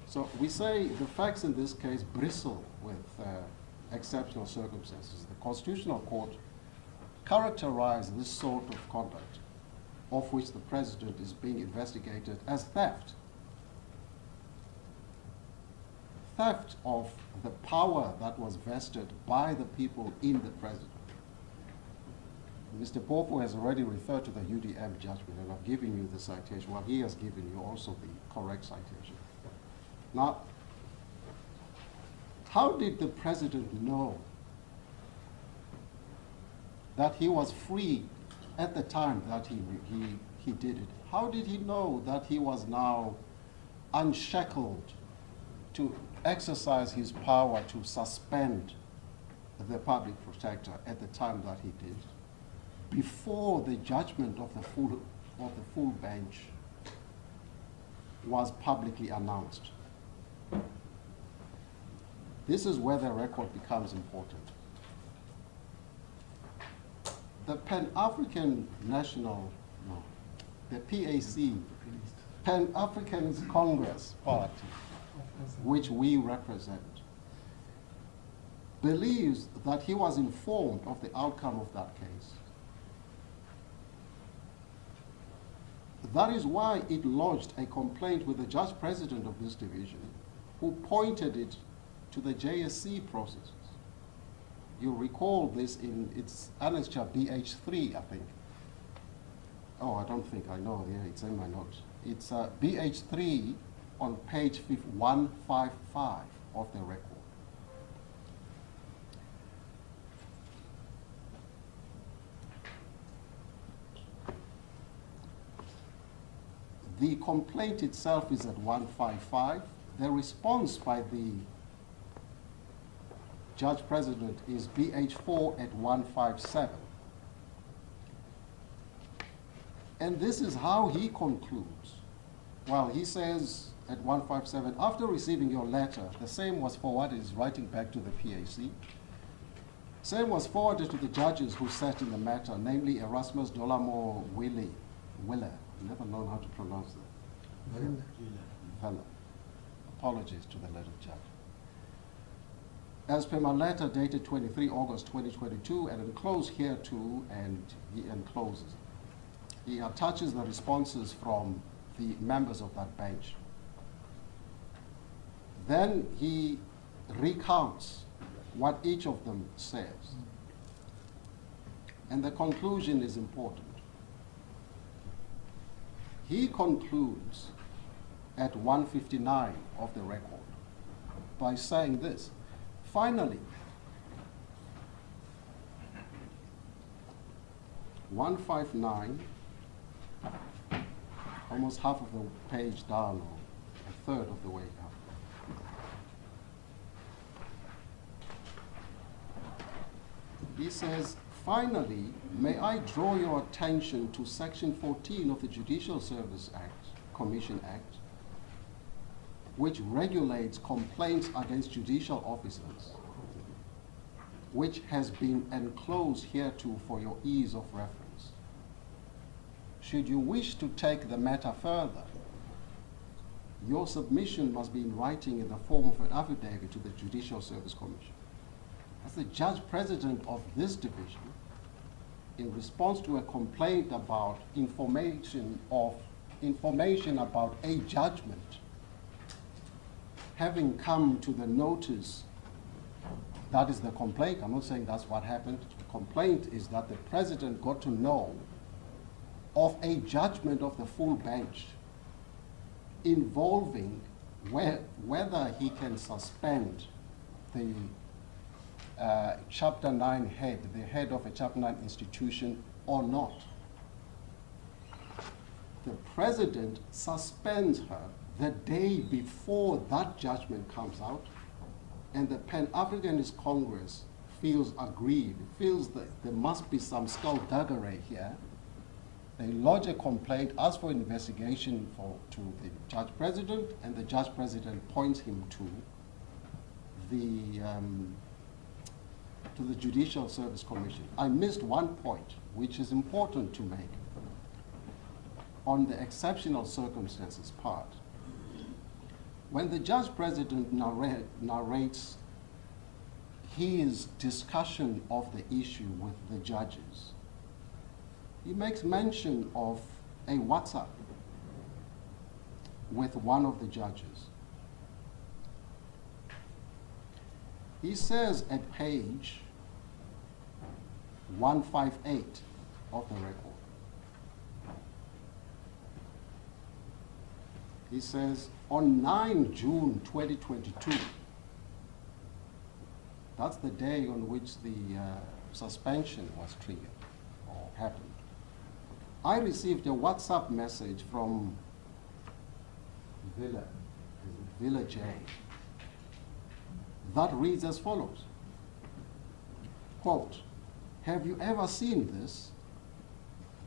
So we say the facts in this case bristle with exceptional circumstances. The Constitutional Court characterized this sort of conduct, of which the president is being investigated, as theft. Theft of the power that was vested by the people in the president. Mr. Popo has already referred to the UDM judgment, and I've given you the citation. Well, he has given you also the correct citation. Now, how did the president know that he was free at the time that he did it? How did he know that he was now unshackled to exercise his power to suspend the public protector at the time that he did, before the judgment of the full bench was publicly announced? This is where the record becomes important. The Pan-African National, no, the PAC, Pan-African Congress Party, which we represent, believes that he was informed of the outcome of that case. That is why it lodged a complaint with the judge president of this division, who pointed it to the JSC processes. You recall this in its annexure BH3, I think. Oh, I don't think I know. Yeah, it's in my notes. It's BH3 on page 155 of the record. The complaint itself is at 155. The response by the judge president is BH4 at 157. And this is how he concludes. Well, he says at 157, after receiving your letter, the same was forwarded, is writing back to the PAC. Same was forwarded to the judges who sat in the matter, namely Erasmus Dolamo Willer. Never known how to pronounce that. Vella. Apologies to the letter judge. As per my letter dated 23 August 2022 and enclosed here too, and he encloses. He attaches the responses from the members of that bench. Then he recounts what each of them says. And the conclusion is important. He concludes at 159 of the record by saying this: finally, 159 almost half of the page down, or a third of the way up. He says, finally, may I draw your attention to Section 14 of the Judicial Service Act, Commission Act, which regulates complaints against judicial officers, which has been enclosed hereto for your ease of reference. Should you wish to take the matter further, your submission must be in writing in the form of an affidavit to the Judicial Service Commission. As the judge president of this division, in response to a complaint about information about a judgment having come to the notice, that is the complaint. I'm not saying that's what happened. The complaint is that the president got to know of a judgment of the full bench involving whether he can suspend the Chapter 9 head, the head of a Chapter 9 institution, or not. The president suspends her the day before that judgment comes out, and the Pan-Africanist Congress feels aggrieved, feels that there must be some skullduggery here. They lodge a complaint, ask for investigation to the judge president, and the judge president points him to the Judicial Service Commission. I missed one point, which is important to make, on the exceptional circumstances part. When the judge president narrates his discussion of the issue with the judges, he makes mention of a WhatsApp with one of the judges. He says at page 158 of the record, he says, on 9 June 2022, that's the day on which the suspension was triggered or happened, I received a WhatsApp message from Villa J that reads as follows, quote, have you ever seen this?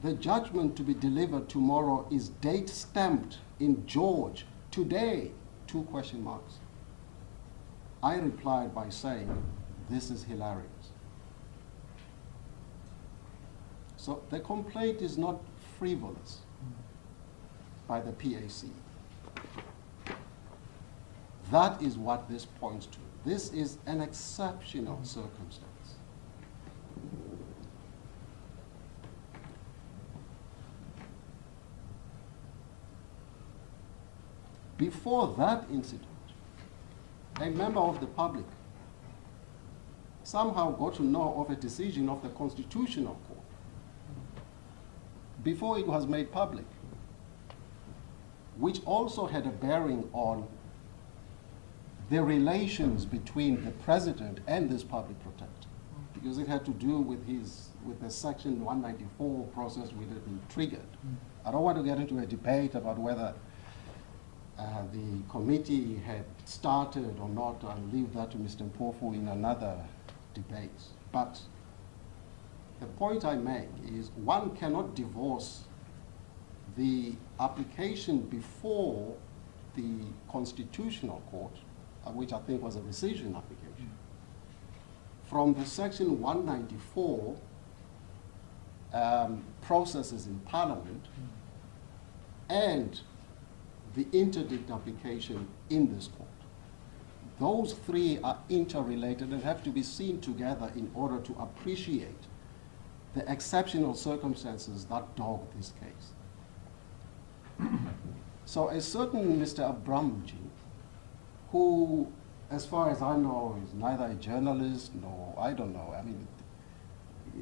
The judgment to be delivered tomorrow is date stamped in George, today, 2 question marks. I replied by saying, this is hilarious. So the complaint is not frivolous by the PAC. That is what this points to. This is an exceptional circumstance. Before that incident, a member of the public somehow got to know of a decision of the Constitutional Court before it was made public, which also had a bearing on the relations between the president and this public protector, because it had to do with the Section 194 process which had been triggered. I don't want to get into a debate about whether the committee had started or not. I'll leave that to Mr. Mpofu in another debate. But the point I make is one cannot divorce the application before the Constitutional Court, which I think was a rescission application, from the Section 194 processes in Parliament and the interdict application in this court. Those three are interrelated and have to be seen together in order to appreciate the exceptional circumstances that dog this case. So a certain Mr. Abramji, who, as far as I know, is neither a journalist nor, I don't know, I mean,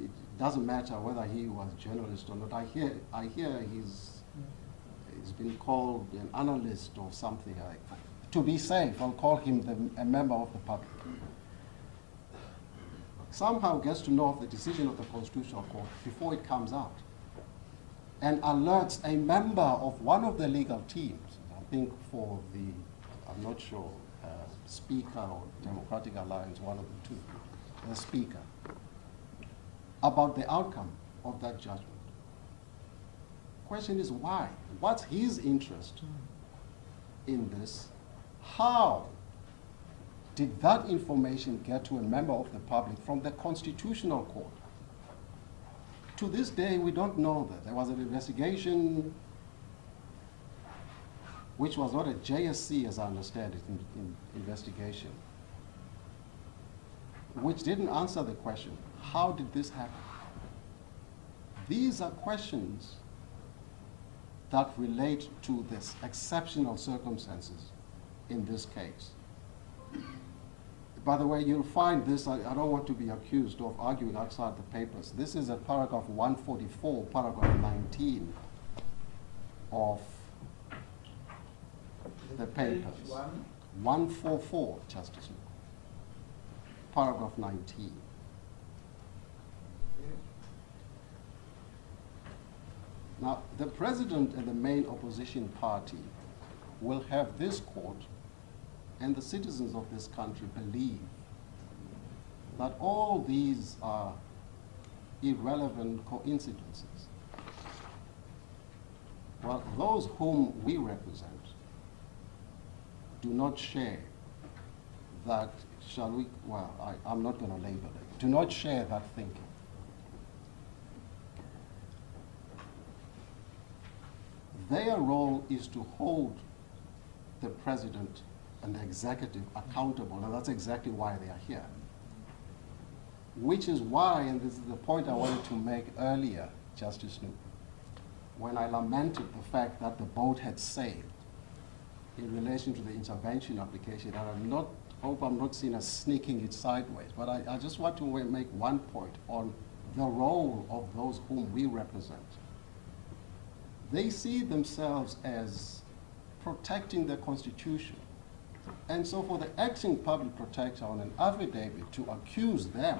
it doesn't matter whether he was a journalist or not. I hear he's been called an analyst or something like that. To be safe, I'll call him a member of the public. Somehow gets to know of the decision of the Constitutional Court before it comes out. and alerts a member of one of the legal teams, I think for the, I'm not sure, Speaker or Democratic Alliance, one of the two, the Speaker, about the outcome of that judgment. Question is why? What's his interest in this? How did that information get to a member of the public from the Constitutional Court? To this day, we don't know that. There was an investigation which was not a JSC, as I understand it, in investigation, which didn't answer the question, how did this happen? These are questions that relate to this exceptional circumstances in this case. By the way, you'll find this, I don't want to be accused of arguing outside the papers. This is at paragraph 144, paragraph 19 of the papers. 144, Justice Luke. Paragraph 19. Now, the president and the main opposition party will have this court and the citizens of this country believe that all these are irrelevant coincidences. Well, those whom we represent do not share that, shall we, well, I'm not going to label it, do not share that thinking. Their role is to hold the president and the executive accountable, and that's exactly why they are here. Which is why, and this is the point I wanted to make earlier, Justice Luke, when I lamented the fact that the boat had sailed in relation to the intervention application, and I hope I'm not seen as sneaking it sideways, but I just want to make one point on the role of those whom we represent. They see themselves as protecting the Constitution. And so for the acting public protector on an affidavit to accuse them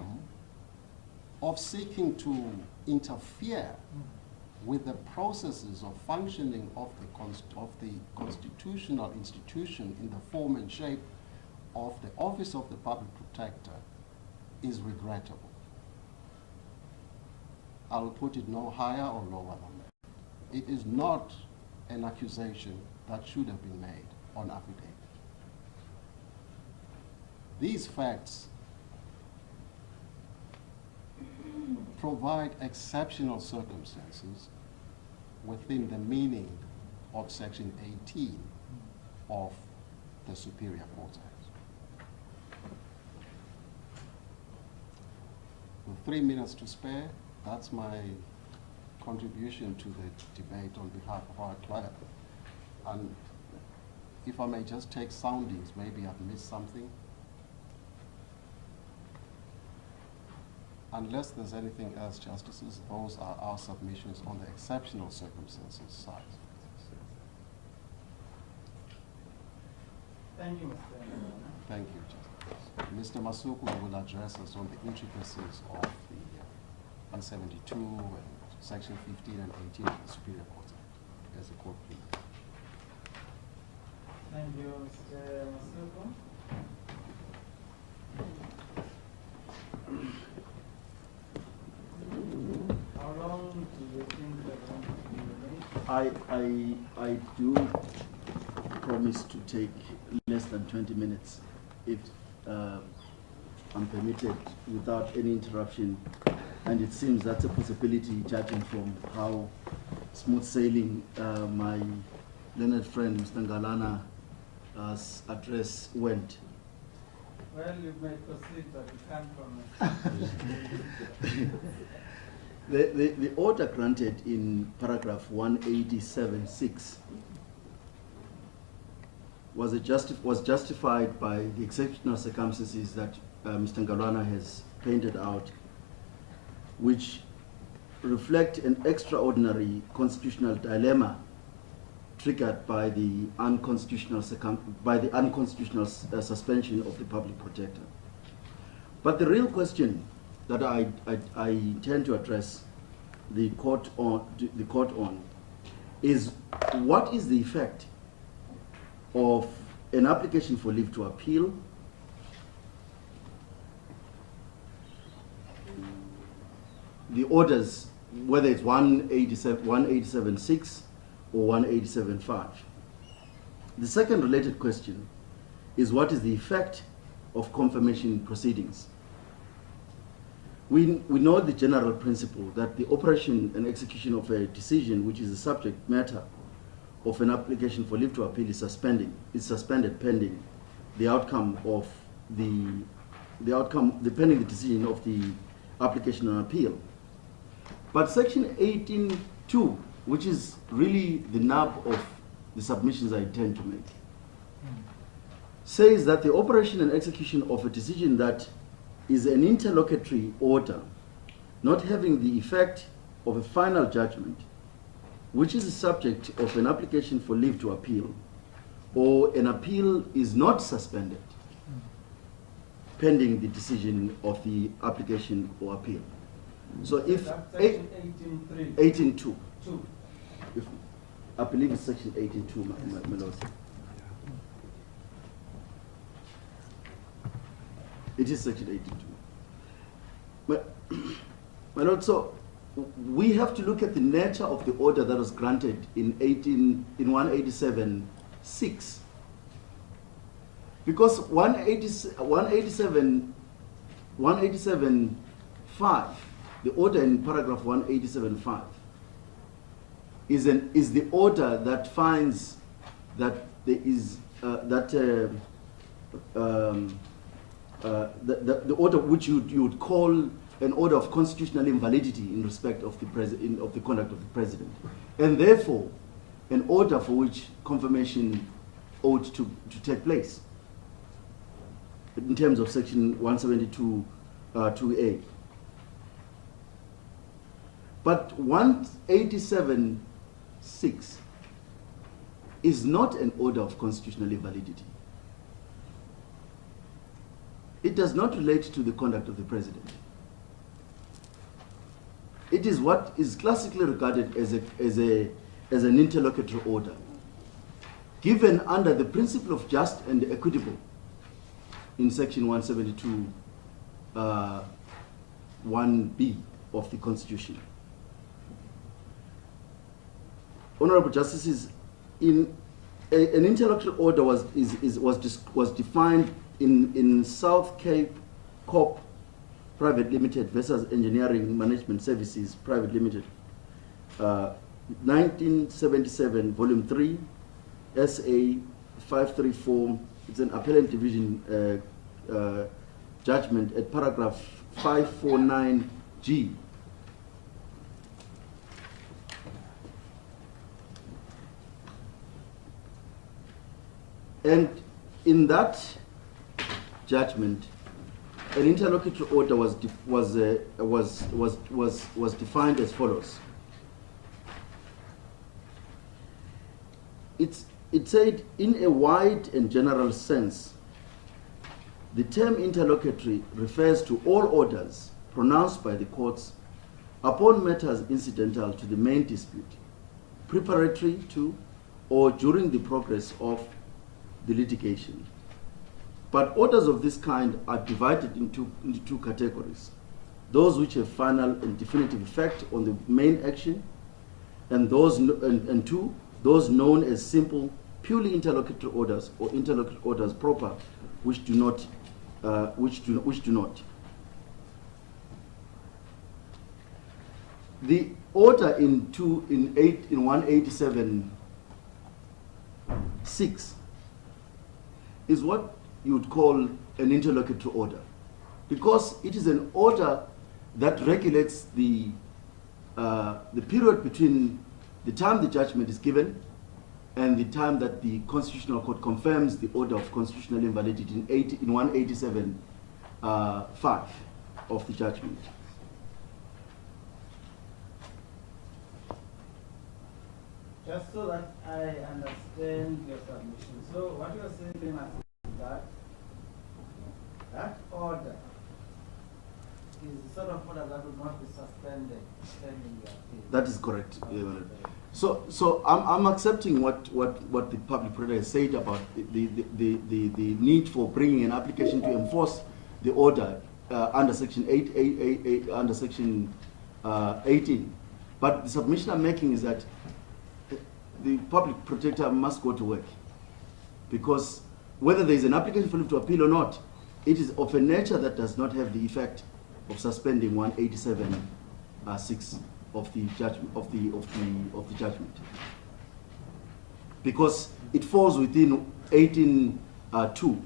of seeking to interfere with the processes of functioning of the constitutional institution in the form and shape of the office of the public protector is regrettable. I will put it no higher or lower than that. It is not an accusation that should have been made on affidavit. These facts provide exceptional circumstances within the meaning of Section 18 of the Superior Court Act. With 3 minutes to spare, that's my contribution to the debate on behalf of our client. And if I may just take soundings, maybe I've missed something. Unless there's anything else, Justices, those are our submissions on the exceptional circumstances side. Thank you, Mr. Madlala. Thank you, Justice. Mr. Masuku will address us on the intricacies of the 172 and Section 15 and 18 of the Superior Court Act as a court plea. Thank you, Mr. Masuku. How long do you think they're going to be released? I do promise to take less than 20 minutes if I'm permitted without any interruption. And it seems that's a possibility, judging from how smooth sailing my learned friend, Mr. Ngalana's address went. Well, you may proceed, but you can't promise. The order granted in paragraph 187.6 was justified by the exceptional circumstances that Mr. Ngalana has painted out, which reflect an extraordinary constitutional dilemma triggered by the unconstitutional suspension of the public protector. But the real question that I intend to address the court on is what is the effect of an application for leave to appeal the orders, whether it's 187.6 or 187.5. The second related question is what is the effect of confirmation proceedings? We know the general principle that the operation and execution of a decision which is the subject matter of an application for leave to appeal is suspended pending the outcome of pending the decision of the application on appeal. But section 18.2, which is really the nub of the submissions I intend to make, says that the operation and execution of a decision that is an interlocutory order, not having the effect of a final judgment, which is the subject of an application for leave to appeal, or an appeal is not suspended pending the decision of the application or appeal. So if That's section 18.3. 18.2, 2. I believe it's section 18.2, my lord. It is section 18.2. My lord, so we have to look at the nature of the order that was granted in 187.6. Because 187.5, the order in paragraph 187.5, is the order that finds that there is the order which you would call an order of constitutional invalidity in respect of the conduct of the president, and therefore an order for which confirmation ought to take place in terms of section 172 2A. But 187.6 is not an order of constitutional invalidity. It does not relate to the conduct of the president. It is what is classically regarded as an interlocutory order, given under the principle of just and equitable in section 172 1B of the Constitution. Honorable Justices, an interlocutory order was defined in South Cape Corp Private Limited versus Engineering Management Services Private Limited, 1977, Volume 3, SA 534. It's an appellate division judgment at paragraph 549G. And in that judgment, an interlocutory order was defined as follows. It said, in a wide and general sense, the term interlocutory refers to all orders pronounced by the courts upon matters incidental to the main dispute, preparatory to or during the progress of the litigation. But orders of this kind are divided into two categories: those which have final and definitive effect on the main action, and those known as simple, purely interlocutory orders or interlocutory orders proper, which do not. The order in 187.6 is what you would call an interlocutory order, because it is an order that regulates the period between the time the judgment is given and the time that the Constitutional Court confirms the order of constitutional invalidity in 187.5 of the judgment. Just so that I understand your submission. So what you are saying is that that order is the sort of order that would not be suspended pending the That is correct. So I'm accepting what the public protector has said about the need for bringing an application to enforce the order under section 8 under section 18. But the submission I'm making is that the public protector must go to work, because whether there is an application for leave to appeal or not, it is of a nature that does not have the effect of suspending 187(6) of the judgment of the judgment, because it falls within 18(2)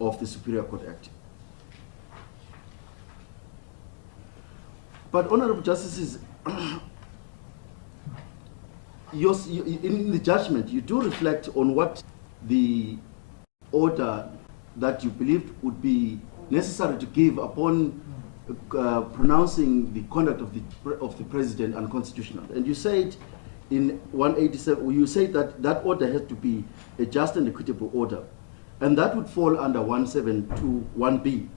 of the Superior Court Act. But honorable justices, in the judgment, you do reflect on what the order that you believed would be necessary to give upon pronouncing the conduct of the president unconstitutional. And you said in 187, you said that that order had to be a just and equitable order, and that would fall under 1721B.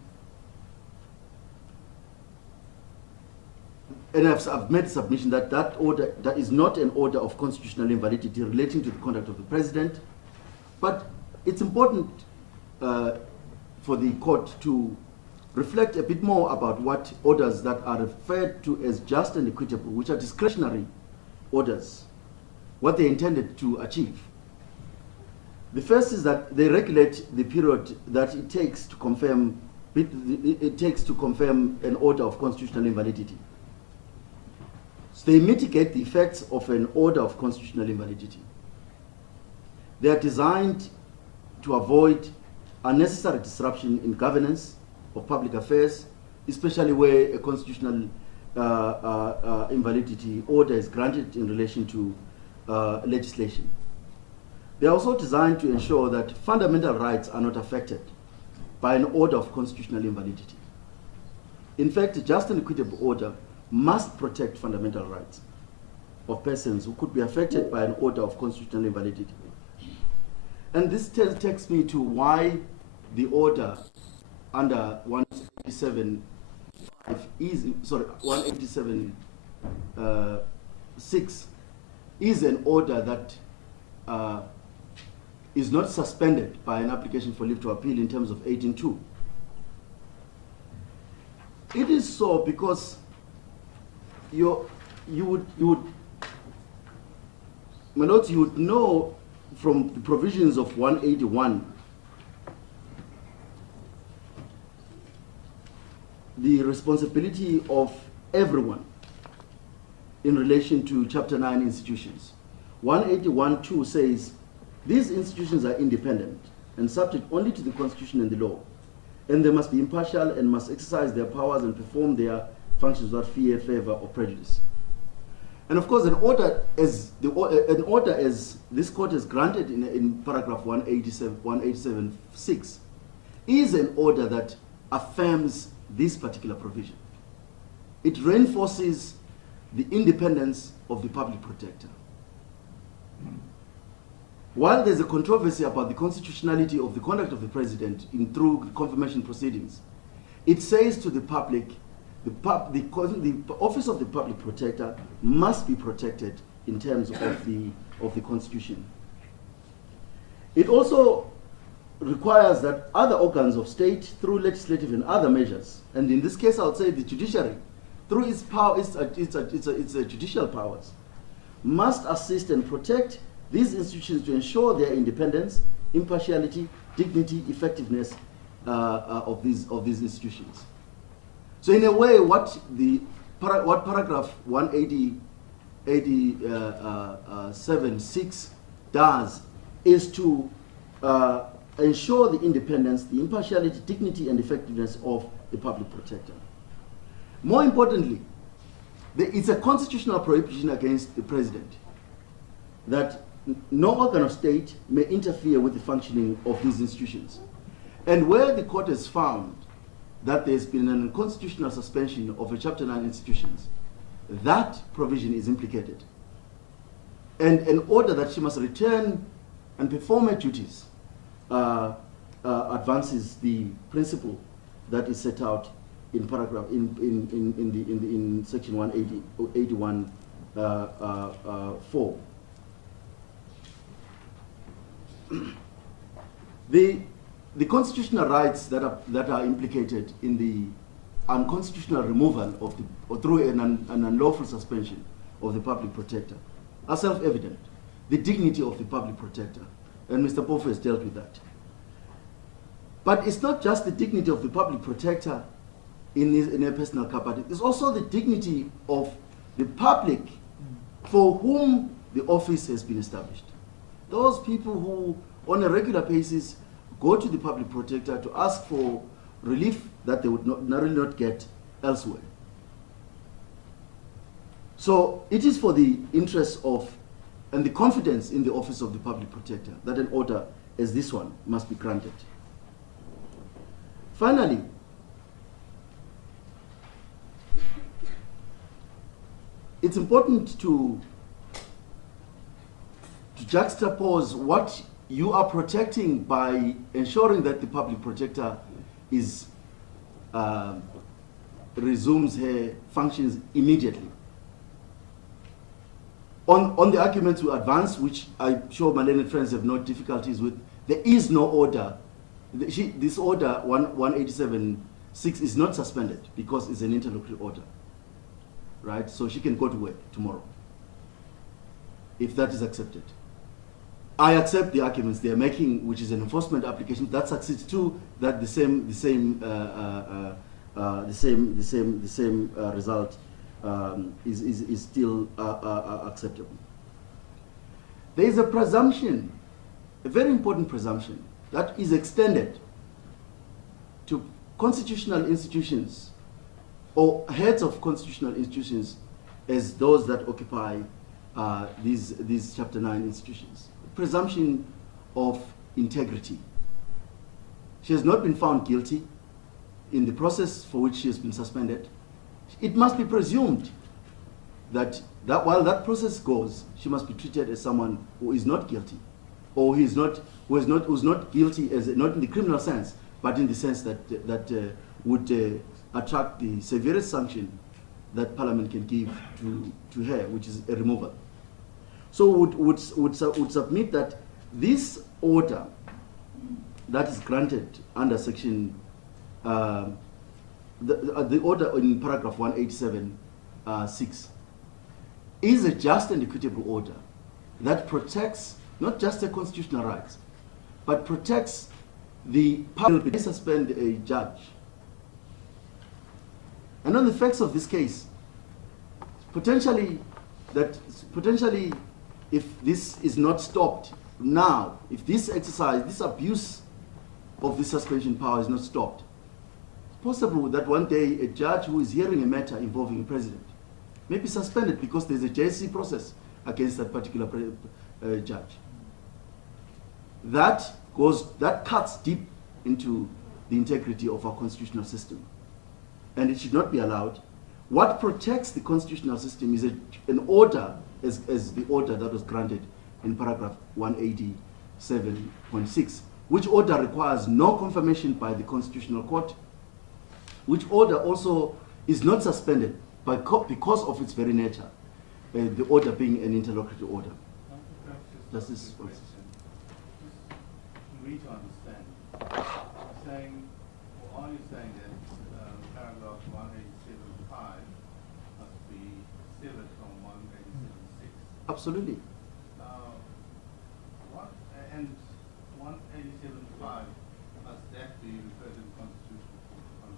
And I've made the submission that that order, that is not an order of constitutional invalidity relating to the conduct of the president, but it's important for the court to reflect a bit more about what orders that are referred to as just and equitable, which are discretionary orders, what they intended to achieve. The first is that they regulate the period that it takes to confirm an order of constitutional invalidity. So they mitigate the effects of an order of constitutional invalidity. They are designed to avoid unnecessary disruption in governance of public affairs, especially where a constitutional invalidity order is granted in relation to legislation. They are also designed to ensure that fundamental rights are not affected by an order of constitutional invalidity. In fact, a just and equitable order must protect fundamental rights of persons who could be affected by an order of constitutional invalidity. And this takes me to why the order under 187(6) is an order that is not suspended by an application for leave to appeal in terms of 18(2). It is so because you would know from the provisions of 181 the responsibility of everyone in relation to Chapter 9 institutions. 181(2) says these institutions are independent and subject only to the Constitution and the law, and they must be impartial and must exercise their powers and perform their functions without fear, favor, or prejudice. And of course, an order as this court has granted in paragraph 187(6) is an order that affirms this particular provision. It reinforces the independence of the public protector. While there's a controversy about the constitutionality of the conduct of the president through confirmation proceedings, it says to the public, the office of the public protector must be protected in terms of the Constitution. It also requires that other organs of state, through legislative and other measures, and in this case I would say the judiciary, through its power, its judicial powers, must assist and protect these institutions to ensure their independence, impartiality, dignity, effectiveness of these institutions. So in a way, what paragraph 187(6) does is to ensure the independence, the impartiality, dignity, and effectiveness of the public protector. More importantly, it's a constitutional prohibition against the president that no organ of state may interfere with the functioning of these institutions. And where the court has found that there's been an unconstitutional suspension of a Chapter 9 institutions, that provision is implicated. And an order that she must return and perform her duties advances the principle that is set out in paragraph in section 181 4. The constitutional rights that are implicated in the unconstitutional removal of the, or through an unlawful suspension of the public protector are self-evident. The dignity of the public protector, and Mr. Pofu has dealt with that. But it's not just the dignity of the public protector in a personal capacity, it's also the dignity of the public for whom the office has been established. Those people who, on a regular basis, go to the public protector to ask for relief that they would not get elsewhere. So it is for the interest of and the confidence in the office of the public protector that an order as this one must be granted. Finally, it's important to juxtapose what you are protecting by ensuring that the public protector is resumes her functions immediately. On the arguments we advance, which I'm sure my learned friends have no difficulties with, there is no order. This order 187.6 is not suspended because it's an interlocutory order, right? So she can go to work tomorrow, if that is accepted. I accept the arguments they are making, which is an enforcement application that succeeds too. That the same result is still acceptable. There is a presumption, a very important presumption, that is extended to constitutional institutions or heads of constitutional institutions as those that occupy these Chapter 9 institutions. Presumption of integrity. She has not been found guilty in the process for which she has been suspended. It must be presumed that while that process goes, she must be treated as someone who is not guilty, or who's not guilty as not in the criminal sense, but in the sense that would attract the severest sanction that Parliament can give to her, which is a removal. So would submit that this order that is granted under section the order in paragraph 187.6 is a just and equitable order that protects not just the constitutional rights, but protects the public. They suspend a judge. And on the facts of this case, potentially, if this is not stopped now, if this exercise, this abuse of the suspension power is not stopped, it's possible that one day a judge who is hearing a matter involving a president may be suspended because there's a JSC process against that particular judge. That cuts deep into the integrity of our constitutional system, and it should not be allowed. What protects the constitutional system is an order, as the order that was granted in paragraph 187.6, which order requires no confirmation by the Constitutional Court, which order also is not suspended because of its very nature, the order being an interlocutory order. Does this for me to understand, are you saying that paragraph 187.5 must be severed from 187.6? Absolutely. And 187.5, must that be referred to the Constitutional Court?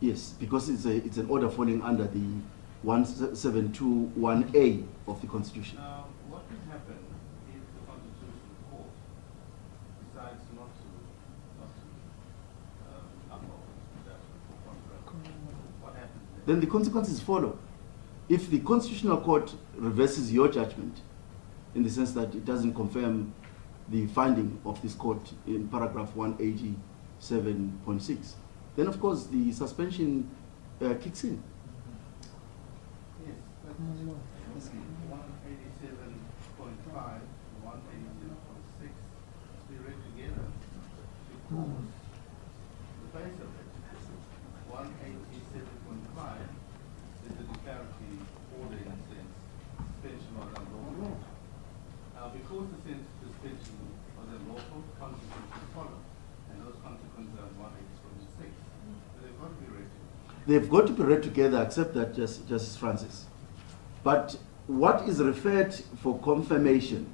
Yes, because it's an order falling under the 172(1)(a) of the Constitution. Now, what will happen if the Constitutional Court decides not to uphold that contract? What happens Then the consequences follow. If the Constitutional Court reverses your judgment, in the sense that it doesn't confirm the finding of this court in paragraph 187.6, then of course the suspension kicks in. Yes, but 187.5, 187.6 be read together because the base of it, 187.5 is a declaratory order in a sense, they've got to be read together, except that Justice Francis. But what is referred for confirmation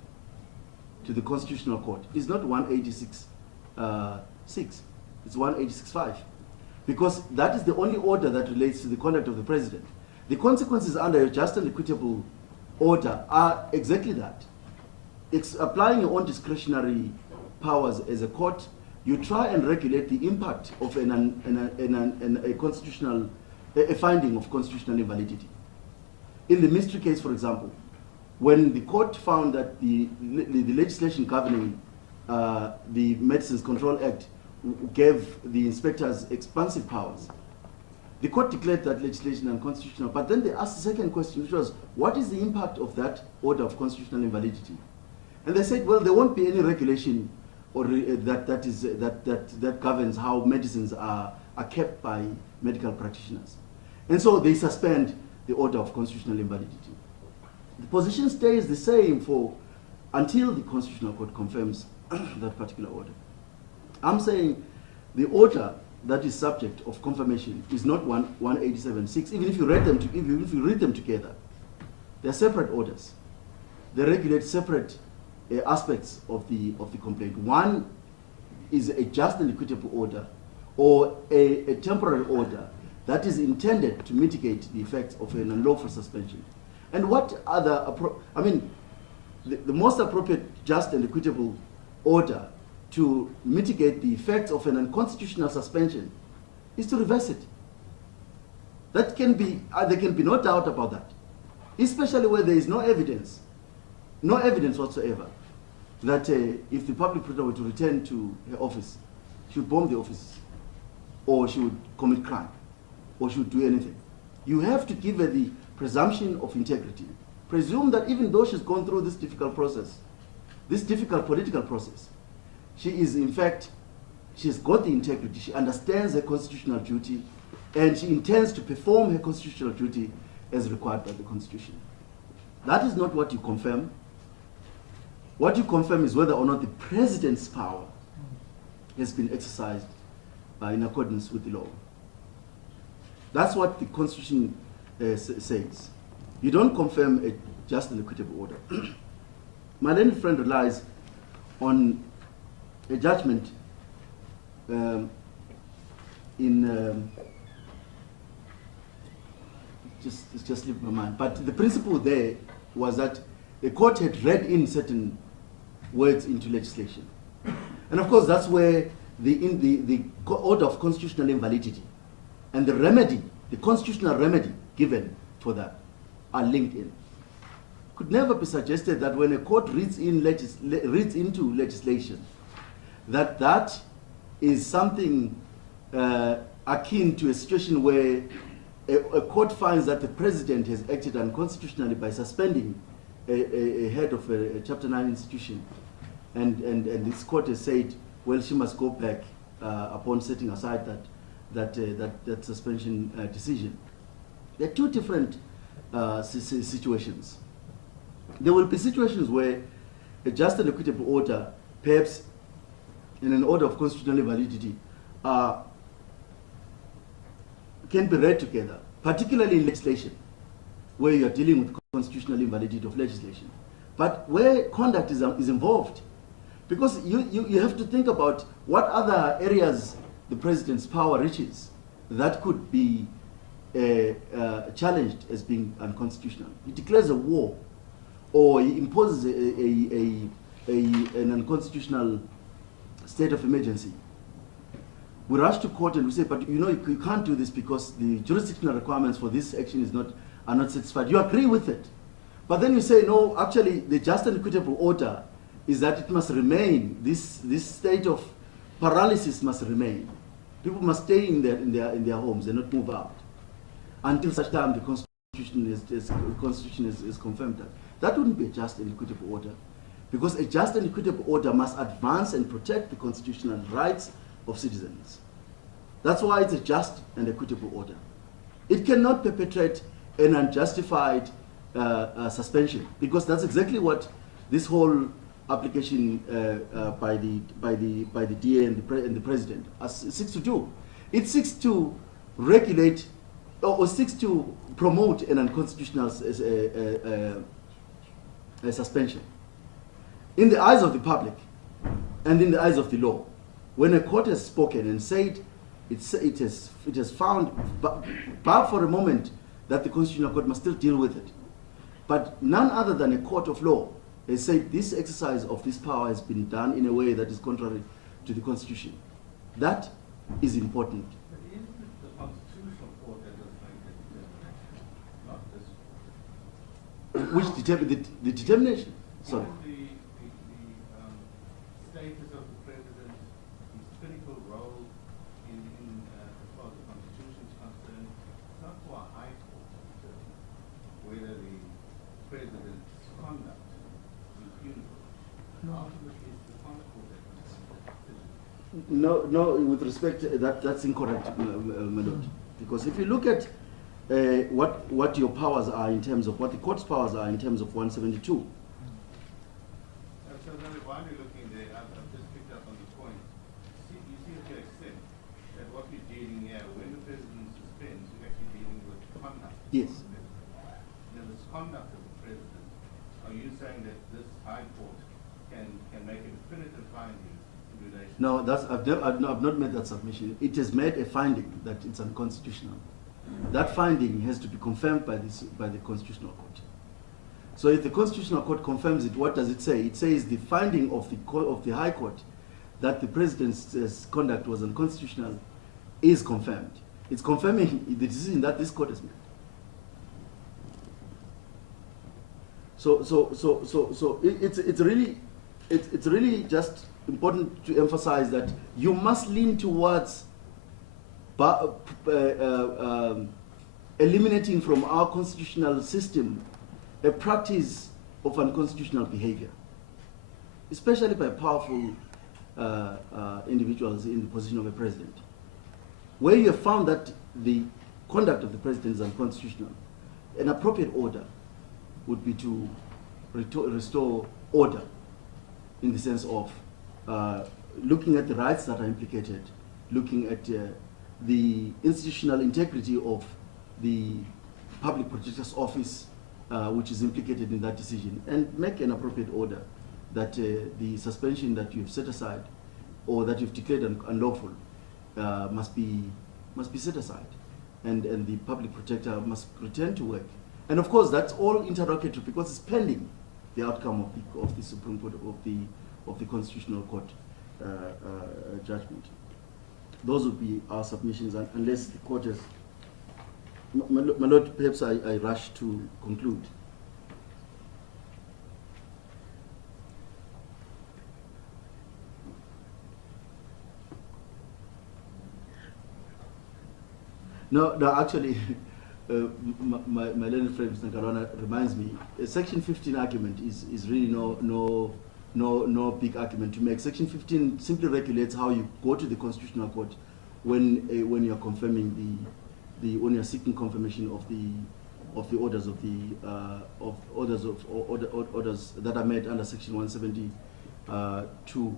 to the Constitutional Court is not 186.6, it's 186.5. Because that is the only order that relates to the conduct of the president. The consequences under a just and equitable order are exactly that. It's applying your own discretionary powers as a court. You try and regulate the impact of a finding of constitutional invalidity. In the mystery case, for example, when the court found that the legislation governing the Medicines Control Act gave the inspectors expansive powers, the court declared that legislation unconstitutional. But then they asked the second question, which was, what is the impact of that order of constitutional invalidity? And they said, well, there won't be any regulation or that governs how medicines are kept by medical practitioners. And so they suspend the order of constitutional invalidity. The position stays the same until the Constitutional Court confirms that particular order. I'm saying the order that is subject of confirmation is not 187.6. Even if you read them together, they're separate orders. They regulate separate aspects of the complaint. One is a just and equitable order, or a temporary order that is intended to mitigate the effects of an unlawful suspension. And what other, the most appropriate just and equitable order to mitigate the effects of an unconstitutional suspension is to reverse it. That can be, there can be no doubt about that, especially where there is no evidence whatsoever that if the public prosecutor were to return to her office, she would bomb the office, or she would commit crime, or she would do anything. You have to give her the presumption of integrity. Presume that even though she's gone through this difficult process, this difficult political process, she is, in fact, she's got the integrity, she understands her constitutional duty, and she intends to perform her constitutional duty as required by the Constitution. That is not what you confirm. What you confirm is whether or not the president's power has been exercised in accordance with the law. That's what the Constitution says. You don't confirm a just and equitable order. My learned friend relies on a judgment it's just slipped my mind. But the principle there was that the court had read in certain words into legislation. And of course, that's where the order of constitutional invalidity and the remedy, the constitutional remedy given for that, are linked in. Could never be suggested that when a court reads into legislation, that is something akin to a situation where a court finds that the president has acted unconstitutionally by suspending a head of a Chapter 9 institution, and this court has said, well, she must go back upon setting aside that suspension decision. There are two different situations. There will be situations where a just and equitable order, perhaps in an order of constitutional validity, can be read together, particularly in legislation, where you are dealing with constitutional invalidity of legislation. But where conduct is involved, because you have to think about what other areas the president's power reaches that could be challenged as being unconstitutional. He declares a war, or he imposes an unconstitutional state of emergency. We rush to court and we say, but you can't do this because the jurisdictional requirements for this action are not satisfied. You agree with it. But then you say, no, actually, the just and equitable order is that it must remain. This state of paralysis must remain. People must stay in their homes and not move out until such time the Constitution is confirmed that. That wouldn't be a just and equitable order, because a just and equitable order must advance and protect the constitutional rights of citizens. That's why it's a just and equitable order. It cannot perpetrate an unjustified suspension, because that's exactly what this whole application by the DA and the president seeks to do. It seeks to regulate or seeks to promote an unconstitutional suspension. In the eyes of the public and in the eyes of the law, when a court has spoken and said it has found, but for a moment, that the Constitutional Court must still deal with it. But none other than a court of law has said this exercise of this power has been done in a way that is contrary to the Constitution. That is important. But isn't it the Constitutional Court that has made the determination, not this? Which determine the determination? Sorry. Isn't the status of the president, his critical role in as far as the Constitution is concerned, it's not for a high court to determine whether the president's conduct is uniform. Ultimately, it's the Constitution that makes that decision. No, with respect, that's incorrect, my lord. Because if you look at what your powers are in terms of what the court's powers are in terms of 172, So then while you're looking there, I've just picked up on the point. You seem to accept that what we're dealing here, when the president suspends, we're actually dealing with conduct. Yes. The misconduct of the president. Are you saying that this high court can make a definitive finding in relation? no, I've not made that submission. It has made a finding that it's unconstitutional. That finding has to be confirmed by the Constitutional Court. So if the Constitutional Court confirms it, what does it say? It says the finding of the High Court that the president's conduct was unconstitutional is confirmed. It's confirming the decision that this court has made. So it's really just important to emphasize that you must lean towards eliminating from our constitutional system a practice of unconstitutional behavior, especially by powerful individuals in the position of a president. Where you have found that the conduct of the president is unconstitutional, an appropriate order would be to restore order in the sense of looking at the rights that are implicated, looking at the institutional integrity of the Public Protector's Office, which is implicated in that decision, and make an appropriate order that the suspension that you've set aside or that you've declared unlawful must be set aside, and the Public Protector must return to work. And of course, that's all interrogatory because it's pending the outcome of the Supreme Court of the Constitutional Court judgment. Those would be our submissions, unless the court has. My Lord, perhaps I rush to conclude. No, actually, my learned friend Mr. Karwana reminds me, Section 15 argument is really no big argument to make. Section 15 simply regulates how you go to the Constitutional Court when you are confirming when you are seeking confirmation of the orders orders that are made under Section 172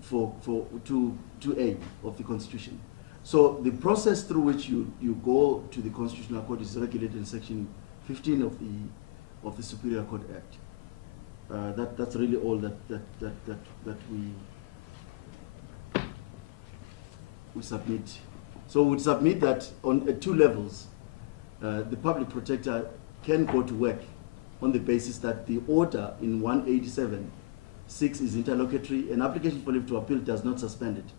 for 2A of the Constitution. So the process through which you go to the Constitutional Court is regulated in Section 15 of the Superior Court Act. That's really all that we submit. So we submit that on two levels, the Public Protector can go to work on the basis that the order in 187(6) is interlocutory. An application for leave to appeal does not suspend it.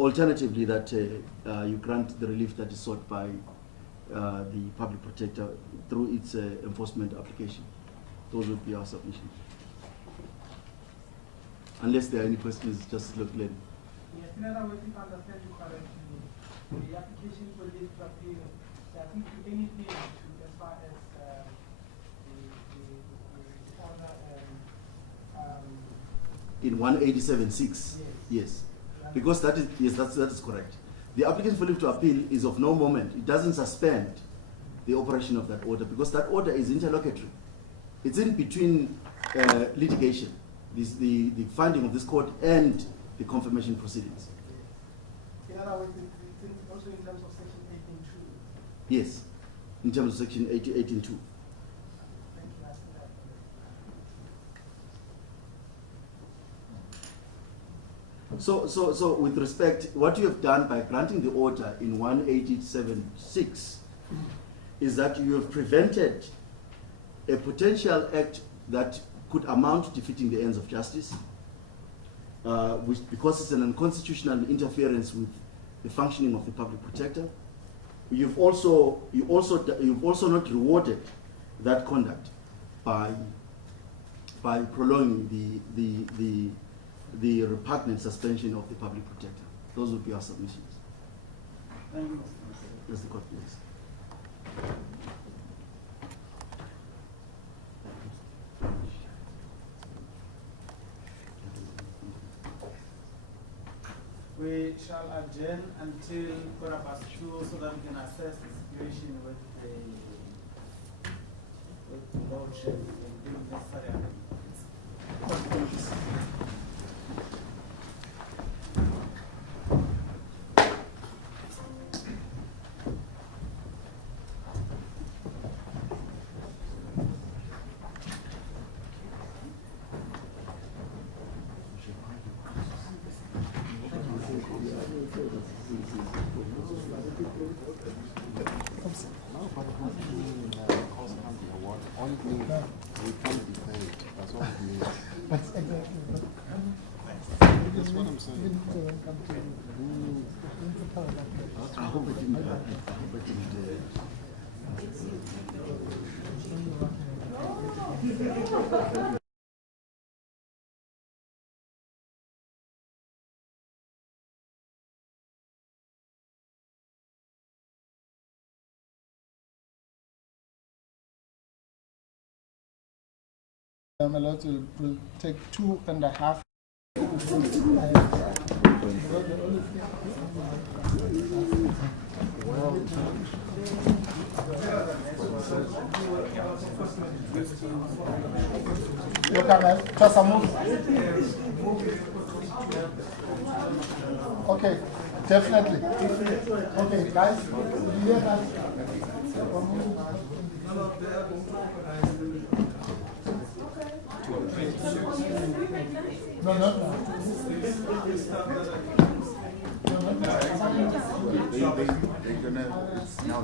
Alternatively, that you grant the relief that is sought by the Public Protector through its enforcement application. Those would be our submissions. Unless there are any questions, Justice Leclerc. Yes, in other words, if I understand you correctly, the application for leave to appeal doesn't do anything to as far as the order in 187(6), yes. Because that is correct. The application for leave to appeal is of no moment. It doesn't suspend the operation of that order because that order is interlocutory. It's in between litigation, the finding of this court and the confirmation proceedings. in other words, it's also in terms of Section 18.2, Yes, in terms of section 18.2. So with respect, what you have done by granting the order in 187.6 is that you have prevented a potential act that could amount to defeating the ends of justice, which, because it's an unconstitutional interference with the functioning of the public protector. You've also not rewarded that conduct by prolonging the repugnant suspension of the public protector. Those would be our submissions. Thank you. Yes, the court, please. We shall adjourn until 2:15 so that we can assess the situation with the load shedding and give necessary amendments. We can't be paid. That's all it means. That's exactly. That's what I'm saying. I hope it didn't happen. I hope it didn't. Tumelo will take 2.5. Look at that. Just a move. Okay, definitely. Okay, guys. You hear that? No. They're gonna, now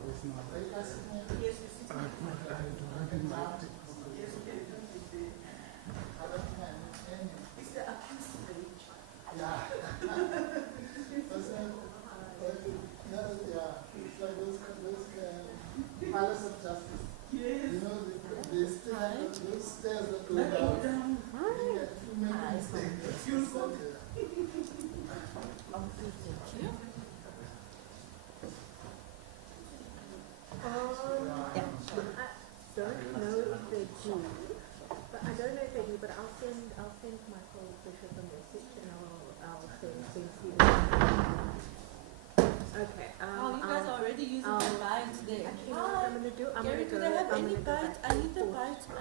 Are you guys sitting here? Yes, we sit. I don't think I need any. It's the appeal stage. Yeah. Yeah, it's like those palace of justice. Yes. You know, they stairs, those stairs that go down. If you make a mistake, you'll go there. I don't know if they do, but I don't know if they do, but I'll send Michael Bishop a message and I'll send Stephen. Okay. Oh, you guys are already using the bites there. Actually, what I'm gonna do, I'm Gary, gonna do go. they have I'm any gonna go bites? back I need the and bites. forth.